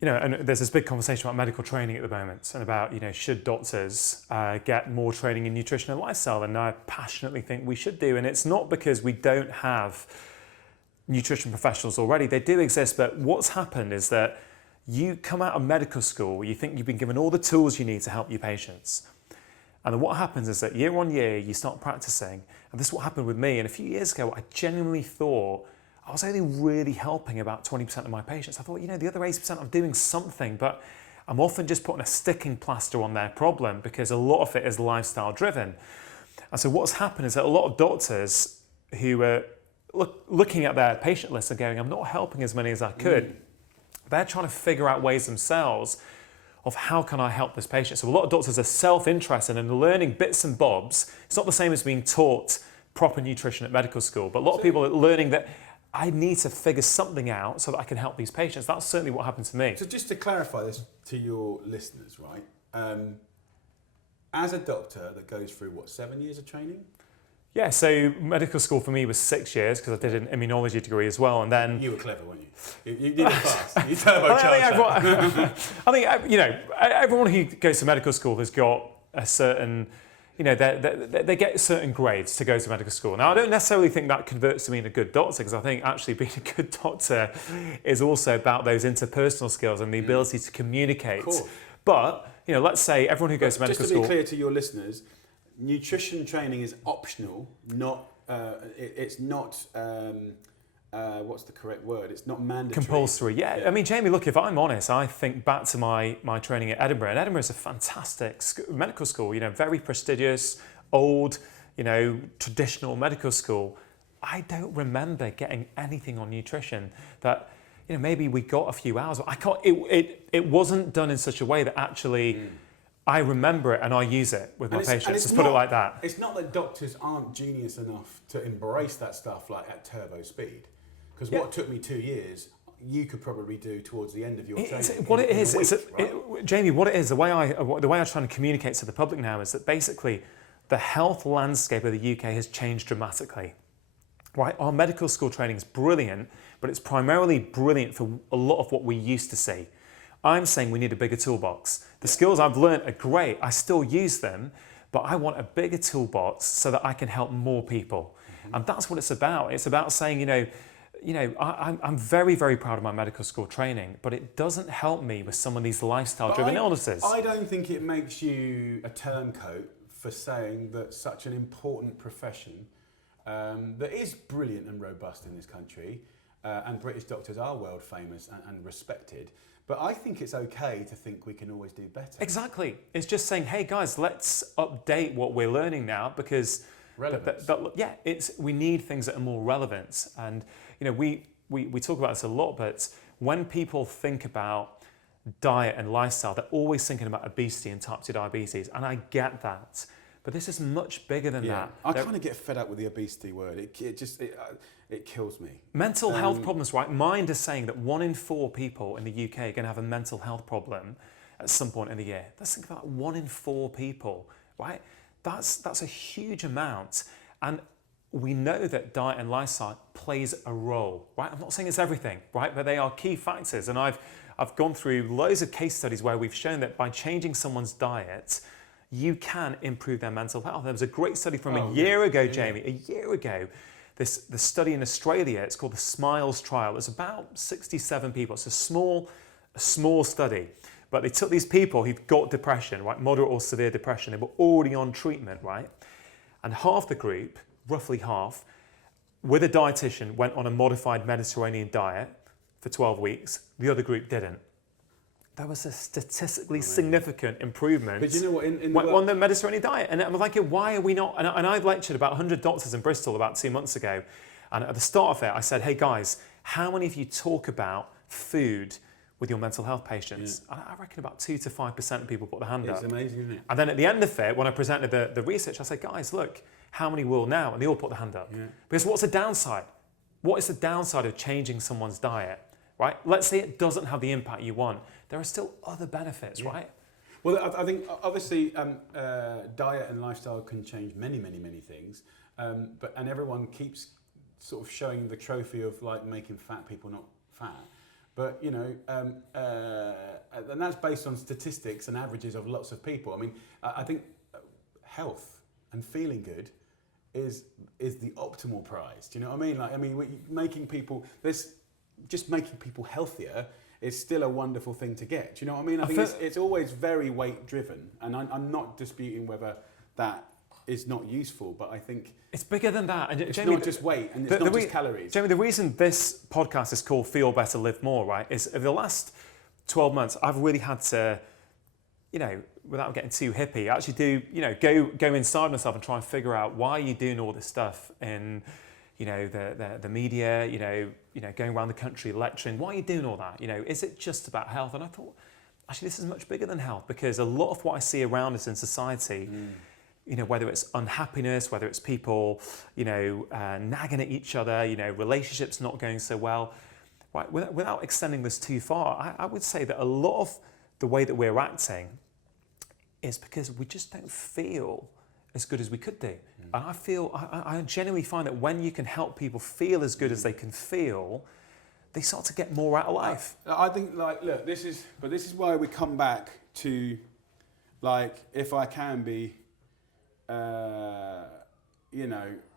and there's this big conversation about medical training at the moment and about, should doctors get more training in nutrition and lifestyle? And I passionately think we should do. And it's not because we don't have nutrition professionals already. They do exist. But what's happened is that you come out of medical school, you think you've been given all the tools you need to help your patients. And then what happens is that year on year, you start practicing. And this is what happened with me. And a few years ago, I genuinely thought I was only really helping about 20% of my patients. I thought, the other 80% I'm doing something, but I'm often just putting a sticking plaster on their problem because a lot of it is lifestyle driven. And so what's happened is that a lot of doctors who are looking at their patient list and going, I'm not helping as many as I could. They're trying to figure out ways themselves of how can I help this patient. So a lot of doctors are self-interested and learning bits and bobs. It's not the same as being taught proper nutrition at medical school, but a lot of people are learning that I need to figure something out so that I can help these patients. That's certainly what happened to me. So just to clarify this to your listeners, right? As a doctor that goes through, 7 years of training? Yeah, so medical school for me was 6 years because I did an immunology degree as well, and then... You were clever, weren't you? You did it fast. You turbocharged. I think, everyone who goes to medical school has got a certain... they get certain grades to go to medical school. Now, I don't necessarily think that converts to being a good doctor, because I think actually being a good doctor is also about those interpersonal skills and the ability to communicate. But, let's say everyone who goes to medical just to be school. clear to your listeners, nutrition training is optional, not it's not what's the correct word? It's not mandatory. Compulsory, yeah. I mean, Jamie, look, if I'm honest, I think back to my training at Edinburgh, and Edinburgh is a fantastic medical school, very prestigious, old, traditional medical school. I don't remember getting anything on nutrition that, maybe we got a few hours. It wasn't done in such a way that actually I remember it and I use it with my patients. Let's put it like that. It's not that doctors aren't genius enough to embrace that stuff like at turbo speed. Because what took me 2 years, you could probably do towards the end of your training. Jamie, what it is, the way I try to communicate to the public now is that basically the health landscape of the UK has changed dramatically. Right, our medical school training is brilliant, but it's primarily brilliant for a lot of what we used to see. I'm saying we need a bigger toolbox. The skills I've learned are great, I still use them, but I want a bigger toolbox so that I can help more people. And that's what it's about. It's about saying, I'm very, very proud of my medical school training, but it doesn't help me with some of these lifestyle-driven illnesses. I don't think it makes you a turncoat for saying that such an important profession that is brilliant and robust in this country, and British doctors are world famous and respected, but I think it's okay to think we can always do better. Exactly. It's just saying, hey guys, let's update what we're learning now because we need things that are more relevant. And we talk about this a lot, but when people think about diet and lifestyle, they're always thinking about obesity and type 2 diabetes, and I get that. But this is much bigger than that. I kind of get fed up with the obesity word. It kills me. Mental health problems, right? Mind is saying that 1 in 4 people in the UK are going to have a mental health problem at some point in the year. Let's think about 1 in 4 people, right? That's a huge amount. And we know that diet and lifestyle plays a role, right? I'm not saying it's everything, right? But they are key factors. And I've gone through loads of case studies where we've shown that by changing someone's diet, you can improve their mental health. There was a great study from a year ago, Jamie, a year ago. The study in Australia, it's called the SMILES trial. It's about 67 people. It's a small study. But they took these people who've got depression, right, moderate or severe depression. They were already on treatment, right? And half the group, roughly half, with a dietitian, went on a modified Mediterranean diet for 12 weeks. The other group didn't. There was a statistically significant improvement on the Mediterranean diet. And I'm like, why are we not? And I've lectured about 100 doctors in Bristol about 2 months ago. And at the start of it, I said, hey guys, how many of you talk about food with your mental health patients? And I reckon about 2 to 5% of people put their hand up. It's amazing, isn't it? And then at the end of it, when I presented the research, I said, guys, look, how many will now? And they all put their hand up. Yeah. Because what's the downside? What is the downside of changing someone's diet? Right? Let's say it doesn't have the impact you want. There are still other benefits, right? Well, I think obviously diet and lifestyle can change many, many, many things. And everyone keeps sort of showing the trophy of like making fat people not fat. But and that's based on statistics and averages of lots of people. I mean, I think health and feeling good is the optimal prize. Do you know what I mean? Making people healthier is still a wonderful thing to get. Do you know what I mean? I think it's always very weight driven, and I'm not disputing whether that is not useful, but I think it's bigger than that. And it's Jamie, not just weight, and it's not just calories. Jamie, the reason this podcast is called Feel Better, Live More, right, is over the last 12 months, I've really had to, without getting too hippie, actually do, go inside myself and try and figure out why are you doing all this stuff in, the media, going around the country lecturing. Why are you doing all that? Is it just about health? And I thought, actually, this is much bigger than health, because a lot of what I see around us in society, whether it's unhappiness, whether it's people, nagging at each other, relationships not going so well, right? Without extending this too far, I would say that a lot of the way that we're acting is because we just don't feel as good as we could do. And I genuinely find that when you can help people feel as good as they can feel, they start to get more out of life. I think, look, this is why we come back to, if I can be,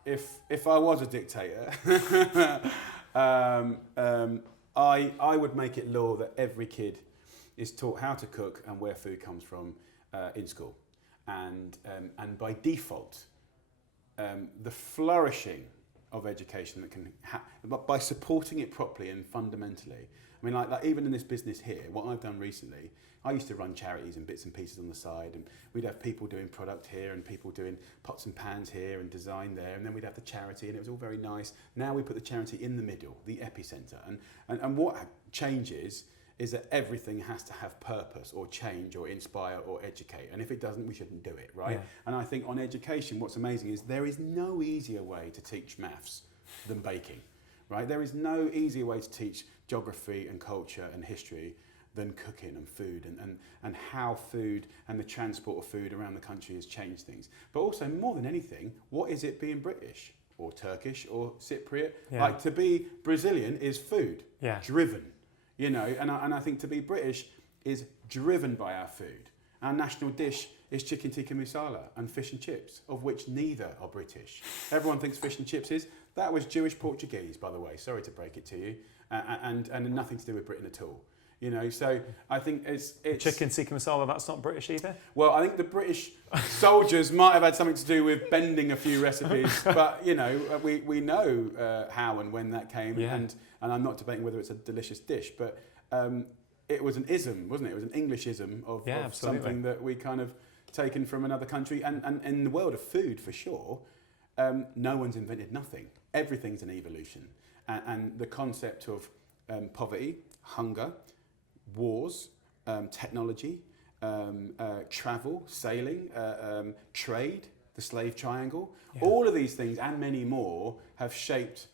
if I was a dictator, I would make it law that every kid is taught how to cook and where food comes from in school. And by default, the flourishing of education that can by supporting it properly and fundamentally. I mean, like even in this business here, what I've done recently, I used to run charities and bits and pieces on the side, and we'd have people doing product here and people doing pots and pans here and design there, and then we'd have the charity, and it was all very nice. Now we put the charity in the middle, the epicenter, and what changes is that everything has to have purpose or change or inspire or educate, and if it doesn't, we shouldn't do it, right? Yeah. And I think on education, what's amazing is there is no easier way to teach maths than baking, right? There is no easier way to teach geography and culture and history than cooking and food and how food and the transport of food around the country has changed things. But also, more than anything, what is it being British or Turkish or Cypriot? Yeah. Like, to be Brazilian is food, driven, you know, and I think to be British is driven by our food. Our national dish is chicken tikka masala and fish and chips, of which neither are British. Everyone thinks fish and chips is. That was Jewish Portuguese, by the way, sorry to break it to you, and nothing to do with Britain at all. You know, so I think it's chicken tikka masala. That's not British either. Well, I think the British soldiers might have had something to do with bending a few recipes, but you know, we know how and when that came, and I'm not debating whether it's a delicious dish, but it was an ism, wasn't it? It was an Englishism of something that we kind of taken from another country, and in the world of food, for sure, no one's invented nothing. Everything's an evolution, and the concept of poverty, hunger, wars, technology, travel, sailing, trade, the slave triangle, all of these things and many more have shaped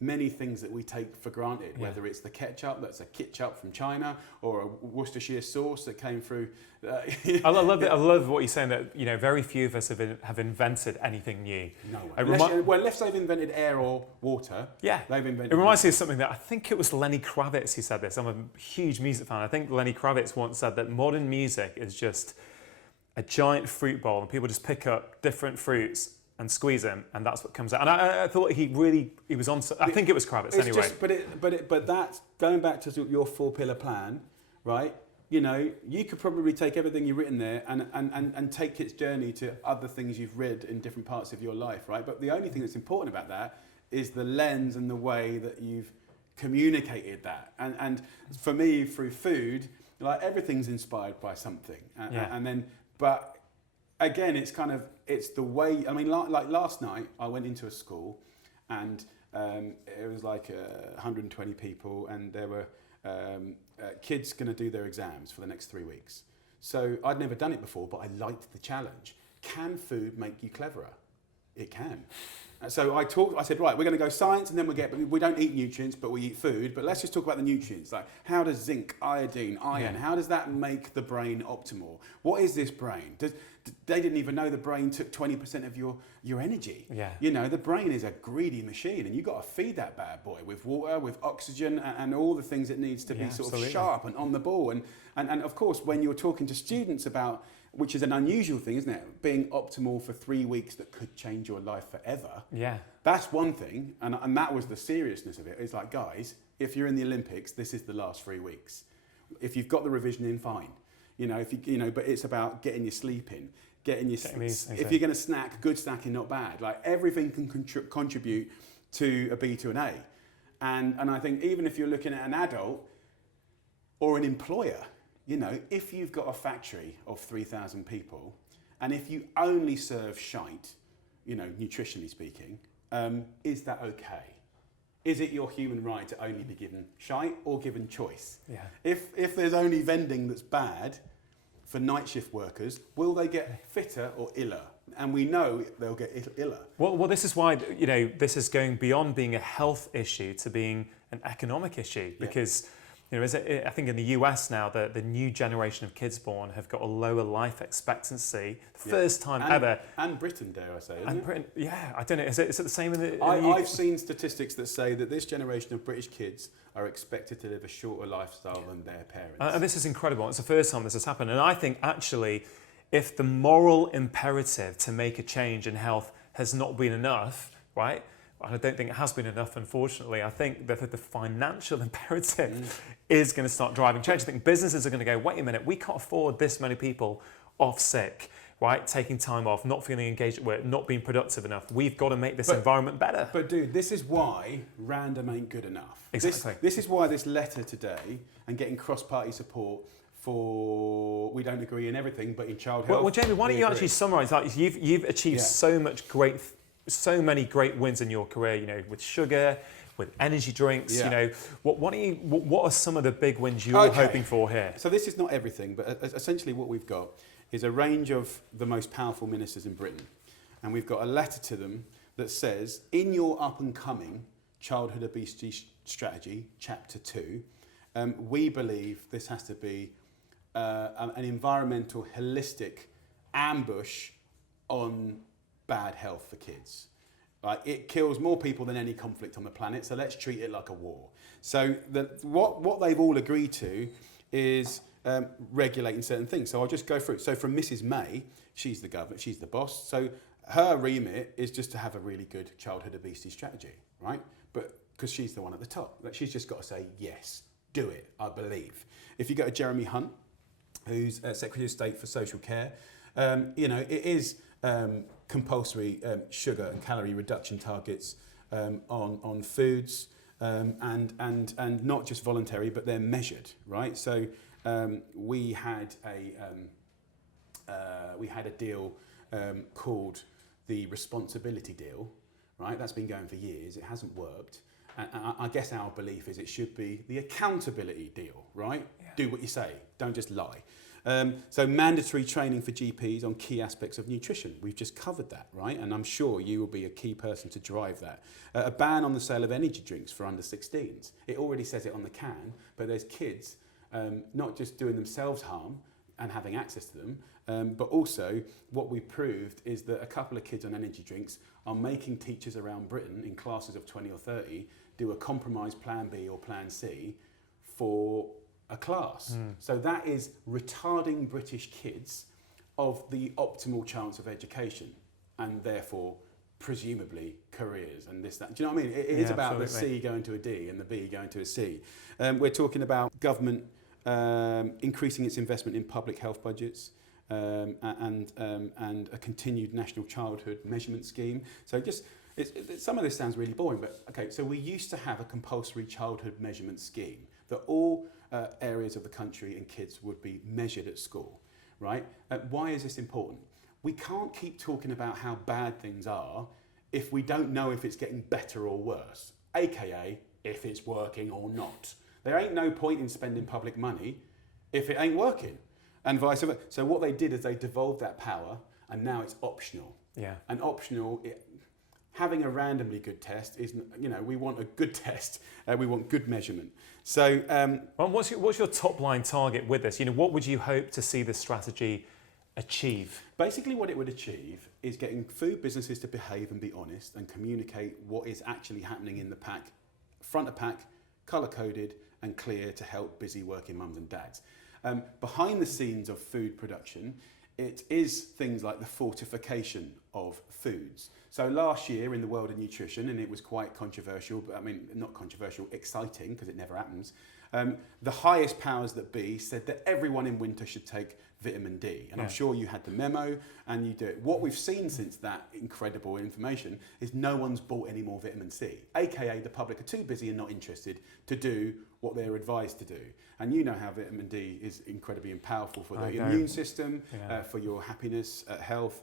many things that we take for granted, whether it's the ketchup that's a ketchup from China or a Worcestershire sauce that came through. I love what you're saying, that, you know, very few of us have invented anything new. No one. Unless they've invented air or water. Yeah, they've invented. It reminds me of something that I think it was Lenny Kravitz who said this. I'm a huge music fan. I think Lenny Kravitz once said that modern music is just a giant fruit bowl, and people just pick up different fruits and squeeze them, and that's what comes out. And I thought he was on. I think it was Kravitz anyway. Just, but that's going back to your 4-pillar plan, right? You know, you could probably take everything you've written there and take its journey to other things you've read in different parts of your life, right? But the only thing that's important about that is the lens and the way that you've communicated that. And for me, through food, like, everything's inspired by something, and then but. Again, it's the way. I mean, like last night, I went into a school, and it was like 120 people, and there were kids going to do their exams for the next 3 weeks. So I'd never done it before, but I liked the challenge. Can food make you cleverer? It can. So I said, right, we're going to go science, and then we don't eat nutrients, but we eat food. But let's just talk about the nutrients. Like, how does zinc, iodine, iron, how does that make the brain optimal? What is this brain? They didn't even know the brain took 20% of your energy. Yeah. You know, the brain is a greedy machine, and you've got to feed that bad boy with water, with oxygen, and all the things it needs to be sort of sharp and on the ball. And of course, when you're talking to students about, which is an unusual thing, isn't it? Being optimal for 3 weeks that could change your life forever. Yeah. That's one thing, and that was the seriousness of it. It's like, guys, if you're in the Olympics, this is the last 3 weeks. If you've got the revision in, fine. You know, but it's about getting your sleep in, if you're going to snack, good snacking, not bad. Like, everything can contribute to a B to an A. And I think even if you're looking at an adult or an employer, you know, if you've got a factory of 3,000 people, and if you only serve shite, you know, nutritionally speaking, is that okay? Is it your human right to only be given shite or given choice? Yeah. If there's only vending that's bad for night shift workers, will they get fitter or iller? And we know they'll get iller. Well, this is why, you know, this is going beyond being a health issue to being an economic issue, because you know, I think in the US now, the new generation of kids born have got a lower life expectancy, first time ever. And Britain, dare I say. Britain, I don't know. Is it the same in the I've seen statistics that say that this generation of British kids are expected to live a shorter lifestyle than their parents. And this is incredible. It's the first time this has happened. And I think, actually, if the moral imperative to make a change in health has not been enough, right, I don't think it has been enough, unfortunately. I think that the financial imperative is going to start driving change. I think businesses are going to go, wait a minute, we can't afford this many people off sick, right? Taking time off, not feeling engaged at work, not being productive enough. We've got to make this environment better. But dude, this is why random ain't good enough. Exactly. This is why this letter today and getting cross-party support for, we don't agree in everything, but in child health. Well, Jamie, why don't you actually summarise that? You've achieved so many great wins in your career, you know, with sugar, with energy drinks, you know. What are some of the big wins you're hoping for here? So this is not everything, but essentially what we've got is a range of the most powerful ministers in Britain. And we've got a letter to them that says, in your up and coming childhood obesity strategy, chapter 2, we believe this has to be an environmental, holistic ambush on bad health for kids. Right? It kills more people than any conflict on the planet, so let's treat it like a war. So what they've all agreed to is regulating certain things. So I'll just go through it. So from Mrs. May, she's the governor, she's the boss. So her remit is just to have a really good childhood obesity strategy, right? But because she's the one at the top, like she's just got to say, yes, do it, I believe. If you go to Jeremy Hunt, who's Secretary of State for Social Care, you know, it is compulsory sugar and calorie reduction targets on foods, and not just voluntary, but they're measured, right? So we had a deal called the responsibility deal, right? That's been going for years. It hasn't worked. And I guess our belief is it should be the accountability deal, right? Yeah. Do what you say. Don't just lie. So mandatory training for GPs on key aspects of nutrition. We've just covered that, right? And I'm sure you will be a key person to drive that. A ban on the sale of energy drinks for under 16s. It already says it on the can, but there's kids not just doing themselves harm and having access to them, but also what we've proved is that a couple of kids on energy drinks are making teachers around Britain in classes of 20 or 30 do a compromised plan B or plan C for a class. So that is retarding British kids of the optimal chance of education and therefore presumably careers and this, that. Do you know what I mean? It is about absolutely. The C going to a D and the B going to a C. We're talking about government increasing its investment in public health budgets and a continued national childhood measurement scheme. So just some of this sounds really boring, but okay, so we used to have a compulsory childhood measurement scheme that all areas of the country and kids would be measured at school, right? Why is this important? We can't keep talking about how bad things are if we don't know if it's getting better or worse, aka if it's working or not. There ain't no point in spending public money if it ain't working, and vice versa. So what they did is they devolved that power, and now it's optional. Yeah. And optional, having a randomly good test is, you know, we want a good test. We want good measurement. So, well, what's your top line target with this? You know, what would you hope to see this strategy achieve? Basically, what it would achieve is getting food businesses to behave and be honest and communicate what is actually happening in the pack, front of pack, colour coded and clear to help busy working mums and dads. Behind the scenes of food production, it is things like the fortification of foods. So last year in the world of nutrition, and it was quite controversial, but I mean, not controversial, exciting, because it never happens, the highest powers that be said that everyone in winter should take vitamin D. And I'm sure you had the memo and you do it. What we've seen since that incredible information is no one's bought any more vitamin C, aka the public are too busy and not interested to do what they're advised to do. And you know how vitamin D is incredibly powerful for the immune system, for your happiness, health.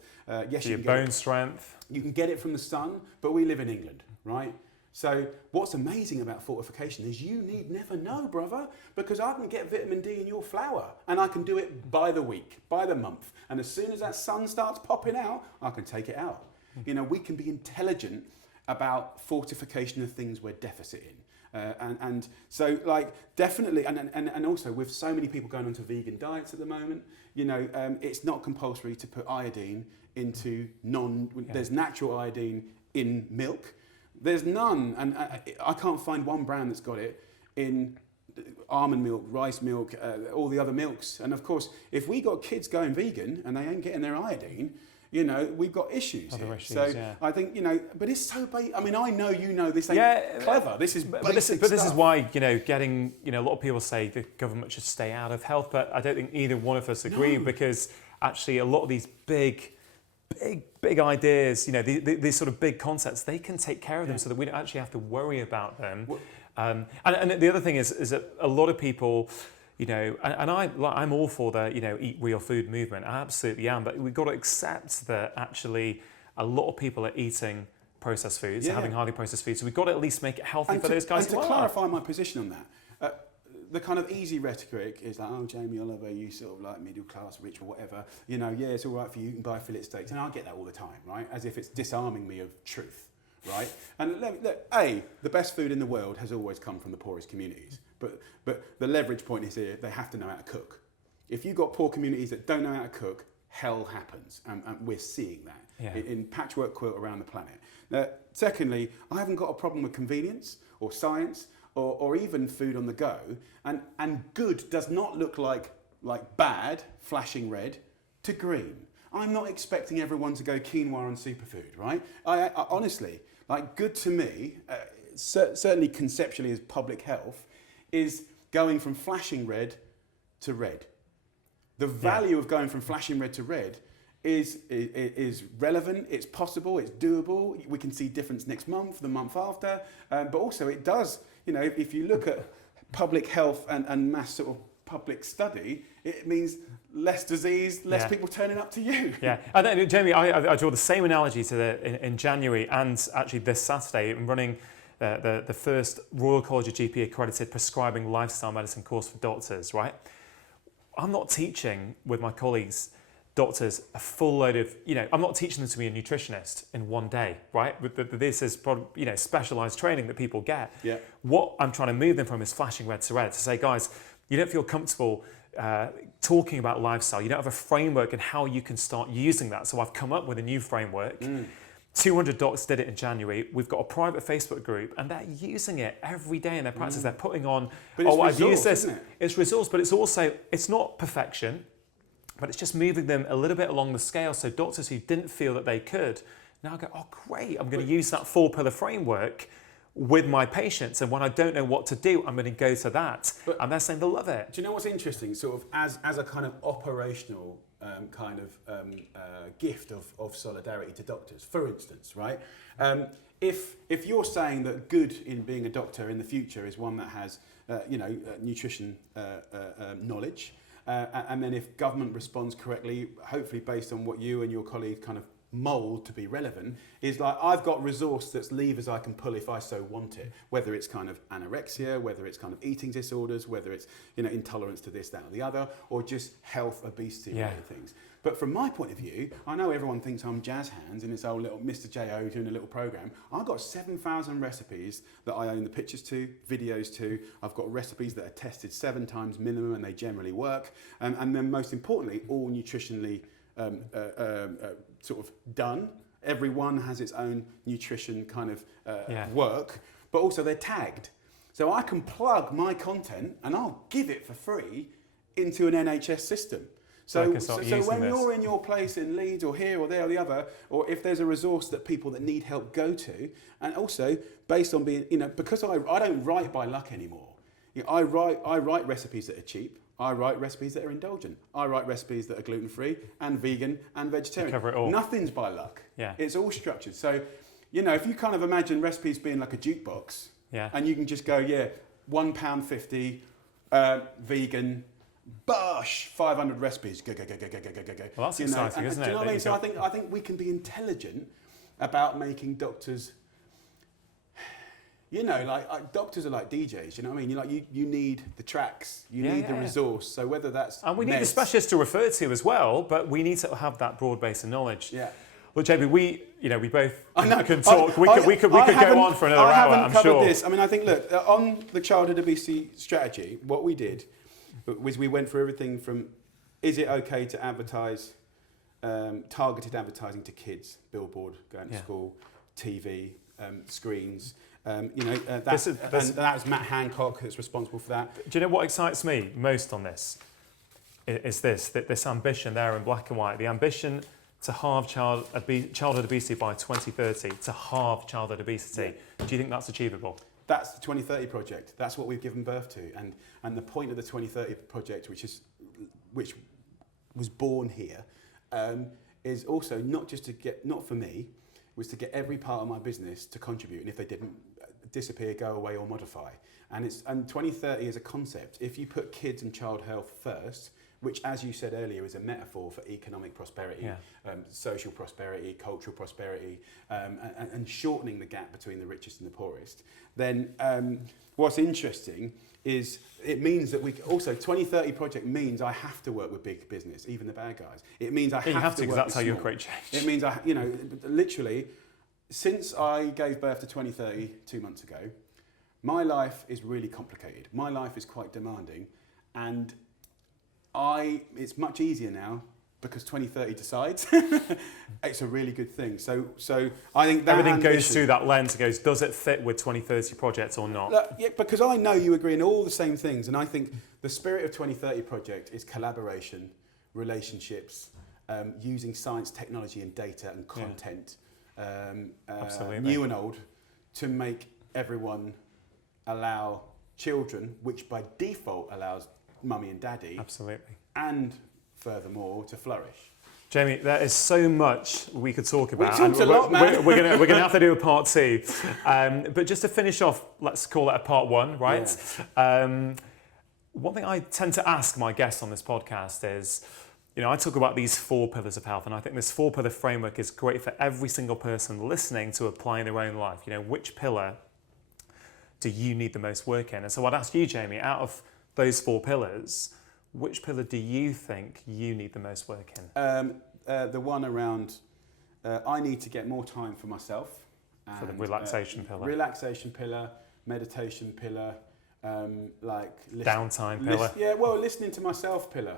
Yes, your bone strength. You can get it from the sun, but we live in England, right? So what's amazing about fortification is you need never know, brother, because I can get vitamin D in your flour and I can do it by the week, by the month. And as soon as that sun starts popping out, I can take it out. You know, we can be intelligent about fortification of things we're deficit in. And so like definitely, and also with so many people going onto vegan diets at the moment, you know, it's not compulsory to put iodine into there's natural iodine in milk. There's none, and I can't find one brand that's got it in almond milk, rice milk, all the other milks. And of course, if we got kids going vegan and they ain't getting their iodine, You know, we've got issues Other here. issues, so yeah. I think, you know, but it's so I mean, I know you know this ain't clever. This is basic but this is stuff. why, you know, getting, you know, a lot of people say the government should stay out of health, but I don't think either one of us agree, because actually a lot of these big ideas, you know, these sort of big concepts, they can take care of them so that we don't actually have to worry about them. And the other thing is that a lot of people, you know, and I'm all for the, you know, eat real food movement. I absolutely am, but we've got to accept that actually a lot of people are eating processed foods, having highly processed foods. So we've got to at least make it healthy for those guys. And to clarify my position on that, the kind of easy rhetoric is like, oh, Jamie Oliver, you sort of like middle class, rich or whatever. You know, yeah, it's all right for you, you can buy fillet steaks. And I get that all the time, right? As if it's disarming me of truth, right? And look, the best food in the world has always come from the poorest communities. But the leverage point is here, they have to know how to cook. If you've got poor communities that don't know how to cook, hell happens. And we're seeing that in patchwork quilt around the planet. Secondly, I haven't got a problem with convenience or science or even food on the go. And good does not look like bad, flashing red, to green. I'm not expecting everyone to go quinoa and superfood, right? I honestly, like, good to me, certainly conceptually as public health, is going from flashing red to red. The value of going from flashing red to red is relevant, it's possible, it's doable. We can see difference next month, the month after, but also it does, you know, if you look at public health and mass sort of public study, it means less disease, less people turning up to you. Yeah, and then, Jamie, I draw the same analogy to in January and actually this Saturday. I'm running the first Royal College of GP accredited prescribing lifestyle medicine course for doctors, right? I'm not teaching with my colleagues, doctors, a full load of, you know, I'm not teaching them to be a nutritionist in one day, right? This is probably, you know, specialised training that people get. Yeah. What I'm trying to move them from is flashing red to red, to say, guys, you don't feel comfortable talking about lifestyle. You don't have a framework and how you can start using that. So I've come up with a new framework. 200 docs did it in January. We've got a private Facebook group and they're using it every day in their practice. They're putting on, I've used this. Isn't it? It's resource, but it's also, it's not perfection, but it's just moving them a little bit along the scale. So doctors who didn't feel that they could now go, oh great, I'm going to use that 4-pillar framework with my patients. And when I don't know what to do, I'm going to go to that. And they're saying they love it. Do you know what's interesting? Sort of as a kind of operational gift of solidarity to doctors, for instance, right? If you're saying that good in being a doctor in the future is one that has, nutrition knowledge, and then if government responds correctly, hopefully based on what you and your colleagues kind of mould to be relevant, is like, I've got resource that's levers I can pull if I so want it, whether it's kind of anorexia, whether it's kind of eating disorders, whether it's, you know, intolerance to this, that or the other, or just health, obesity, and other things. But from my point of view, I know everyone thinks I'm jazz hands and it's old little Mr. J.O. doing a little program. I've got 7,000 recipes that I own the pictures to, videos to. I've got recipes that are tested 7 times minimum and they generally work. And then most importantly, all nutritionally sort of done. Everyone has its own nutrition kind of work, but also they're tagged. So I can plug my content and I'll give it for free into an NHS system. So when you're in your place in Leeds or here or there or the other, or if there's a resource that people that need help go to, and also based on being, you know, because I don't write by luck anymore. You know, I write recipes that are cheap. I write recipes that are indulgent. I write recipes that are gluten-free and vegan and vegetarian. Cover it all. Nothing's by luck. Yeah. It's all structured. So, you know, if you kind of imagine recipes being like a jukebox, and you can just go, £1.50, vegan, bosh, 500 recipes, go. Well, that's exciting, isn't it? Do you know what I mean? So I think we can be intelligent about making doctors. You know, like doctors are like DJs. You know what I mean? You need the tracks, you need the resource. So whether that's and we need the specialists to refer to as well, but we need to have that broad base of knowledge. Yeah. Well, JB, we both can talk. We could go on for another hour. I haven't covered sure. this. I mean, I think look on the childhood obesity strategy. What we did was we went through everything from: is it okay to advertise targeted advertising to kids, billboard, going to school, TV, screens. That was Matt Hancock that's responsible for that. Do you know what excites me most on this? Is this ambition there in black and white, the ambition to halve childhood obesity by 2030, to halve childhood obesity. Do you think that's achievable? That's the 2030 project. That's what we've given birth to. And the point of the 2030 project, which was born here, is also not just to get, not for me, was to get every part of my business to contribute. And if they didn't, disappear, go away or modify. And 2030 is a concept. If you put kids and child health first, which, as you said earlier, is a metaphor for economic prosperity, social prosperity, cultural prosperity, and shortening the gap between the richest and the poorest, then what's interesting is it means that 2030 project means I have to work with big business, even the bad guys. It means I have to because work that's with how you small. create change. It means literally, since I gave birth to 2030 2 months ago, my life is really complicated. My life is quite demanding, and it's much easier now because 2030 decides. It's a really good thing. So I think that everything goes through that lens. It goes, does it fit with 2030 projects or not? Yeah, because I know you agree on all the same things, and I think the spirit of 2030 project is collaboration, relationships, using science, technology, and data and content, new and old, to make everyone allow children, which by default allows mummy and daddy, absolutely, and furthermore to flourish. Jamie, there is so much we could talk about. We talked a lot, man. We're gonna have to do a part 2. But just to finish off, let's call it a part 1, right? Yeah. One thing I tend to ask my guests on this podcast is, I talk about these 4 pillars of health, and I think this 4-pillar framework is great for every single person listening to apply in their own life. Which pillar do you need the most work in? And so I'd ask you, Jamie, out of those 4 pillars, which pillar do you think you need the most work in? The one around, I need to get more time for myself. For the relaxation pillar. Relaxation pillar, meditation pillar, downtime pillar. Listening to myself pillar.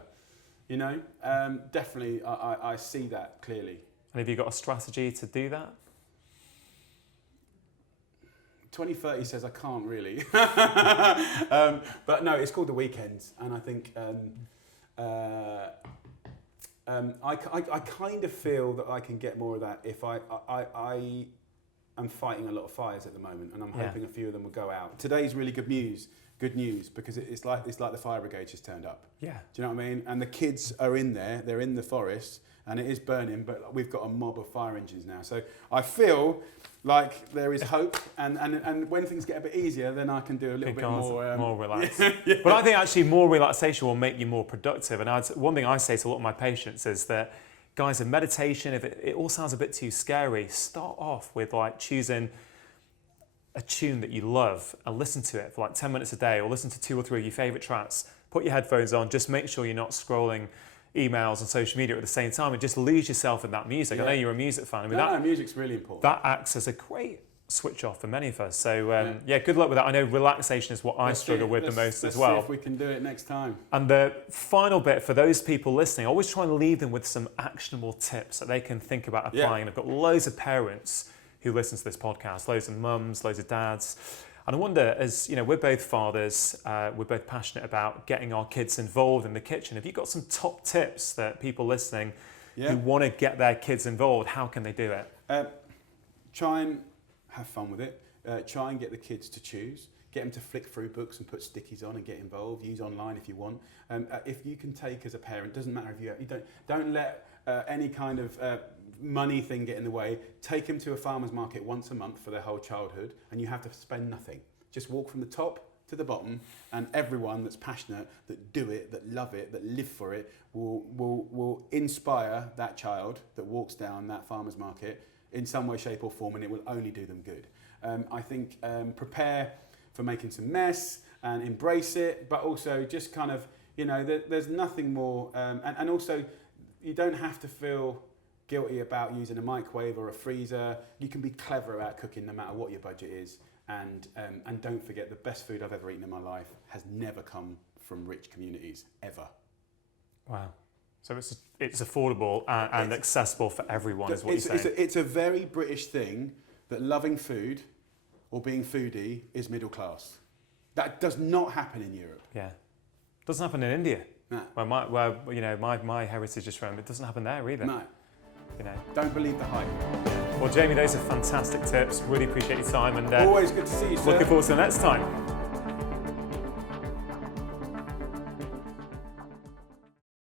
Definitely, I see that clearly. And have you got a strategy to do that? 2030 says I can't really. But no, it's called the weekends. And I think I kind of feel that I can get more of that if I am fighting a lot of fires at the moment, and I'm hoping a few of them will go out. Today's really good news, because it's like the fire brigade just turned up. Yeah. Do you know what I mean? And the kids are in there, they're in the forest, and it is burning, but we've got a mob of fire engines now. So I feel like there is hope, and when things get a bit easier, then I can do a little bit more relaxed. Yeah. But I think actually more relaxation will make you more productive. And one thing I say to a lot of my patients is that, guys, in meditation, if it all sounds a bit too scary, start off with choosing a tune that you love and listen to it for 10 minutes a day, or listen to 2 or 3 of your favourite tracks. Put your headphones on, just make sure you're not scrolling emails and social media at the same time, and just lose yourself in that music. I know you're a music fan. Music's really important. That acts as a great switch off for many of us. So good luck with that. I know relaxation is what I struggle with the most as well. Let's see if we can do it next time. And the final bit for those people listening, I always try and leave them with some actionable tips that they can think about applying. And I've got loads of parents who listen to this podcast, loads of mums, loads of dads. And I wonder, as we're both fathers, we're both passionate about getting our kids involved in the kitchen. Have you got some top tips that people listening who want to get their kids involved, how can they do it? Try and have fun with it. Try and get the kids to choose. Get them to flick through books and put stickies on and get involved. Use online if you want. If you can take as a parent, doesn't matter if you don't let any kind of money thing get in the way. Take them to a farmer's market once a month for their whole childhood, and you have to spend nothing. Just walk from the top to the bottom, and everyone that's passionate, that do it, that love it, that live for it, will inspire that child that walks down that farmer's market in some way, shape or form, and it will only do them good. I think prepare for making some mess and embrace it, but also just kind of, there's nothing more, and also you don't have to feel guilty about using a microwave or a freezer. You can be clever about cooking no matter what your budget is, and don't forget, the best food I've ever eaten in my life has never come from rich communities, ever. Wow. So it's affordable and accessible for everyone, is what you're saying. It's a very British thing that loving food or being foodie is middle class. That does not happen in Europe. Yeah. Doesn't happen in India. No. Where my heritage is from. It doesn't happen there either. No. You know. Don't believe the hype. Well, Jamie, those are fantastic tips. Really appreciate your time, and Always good to see you, sir. looking forward to the next time.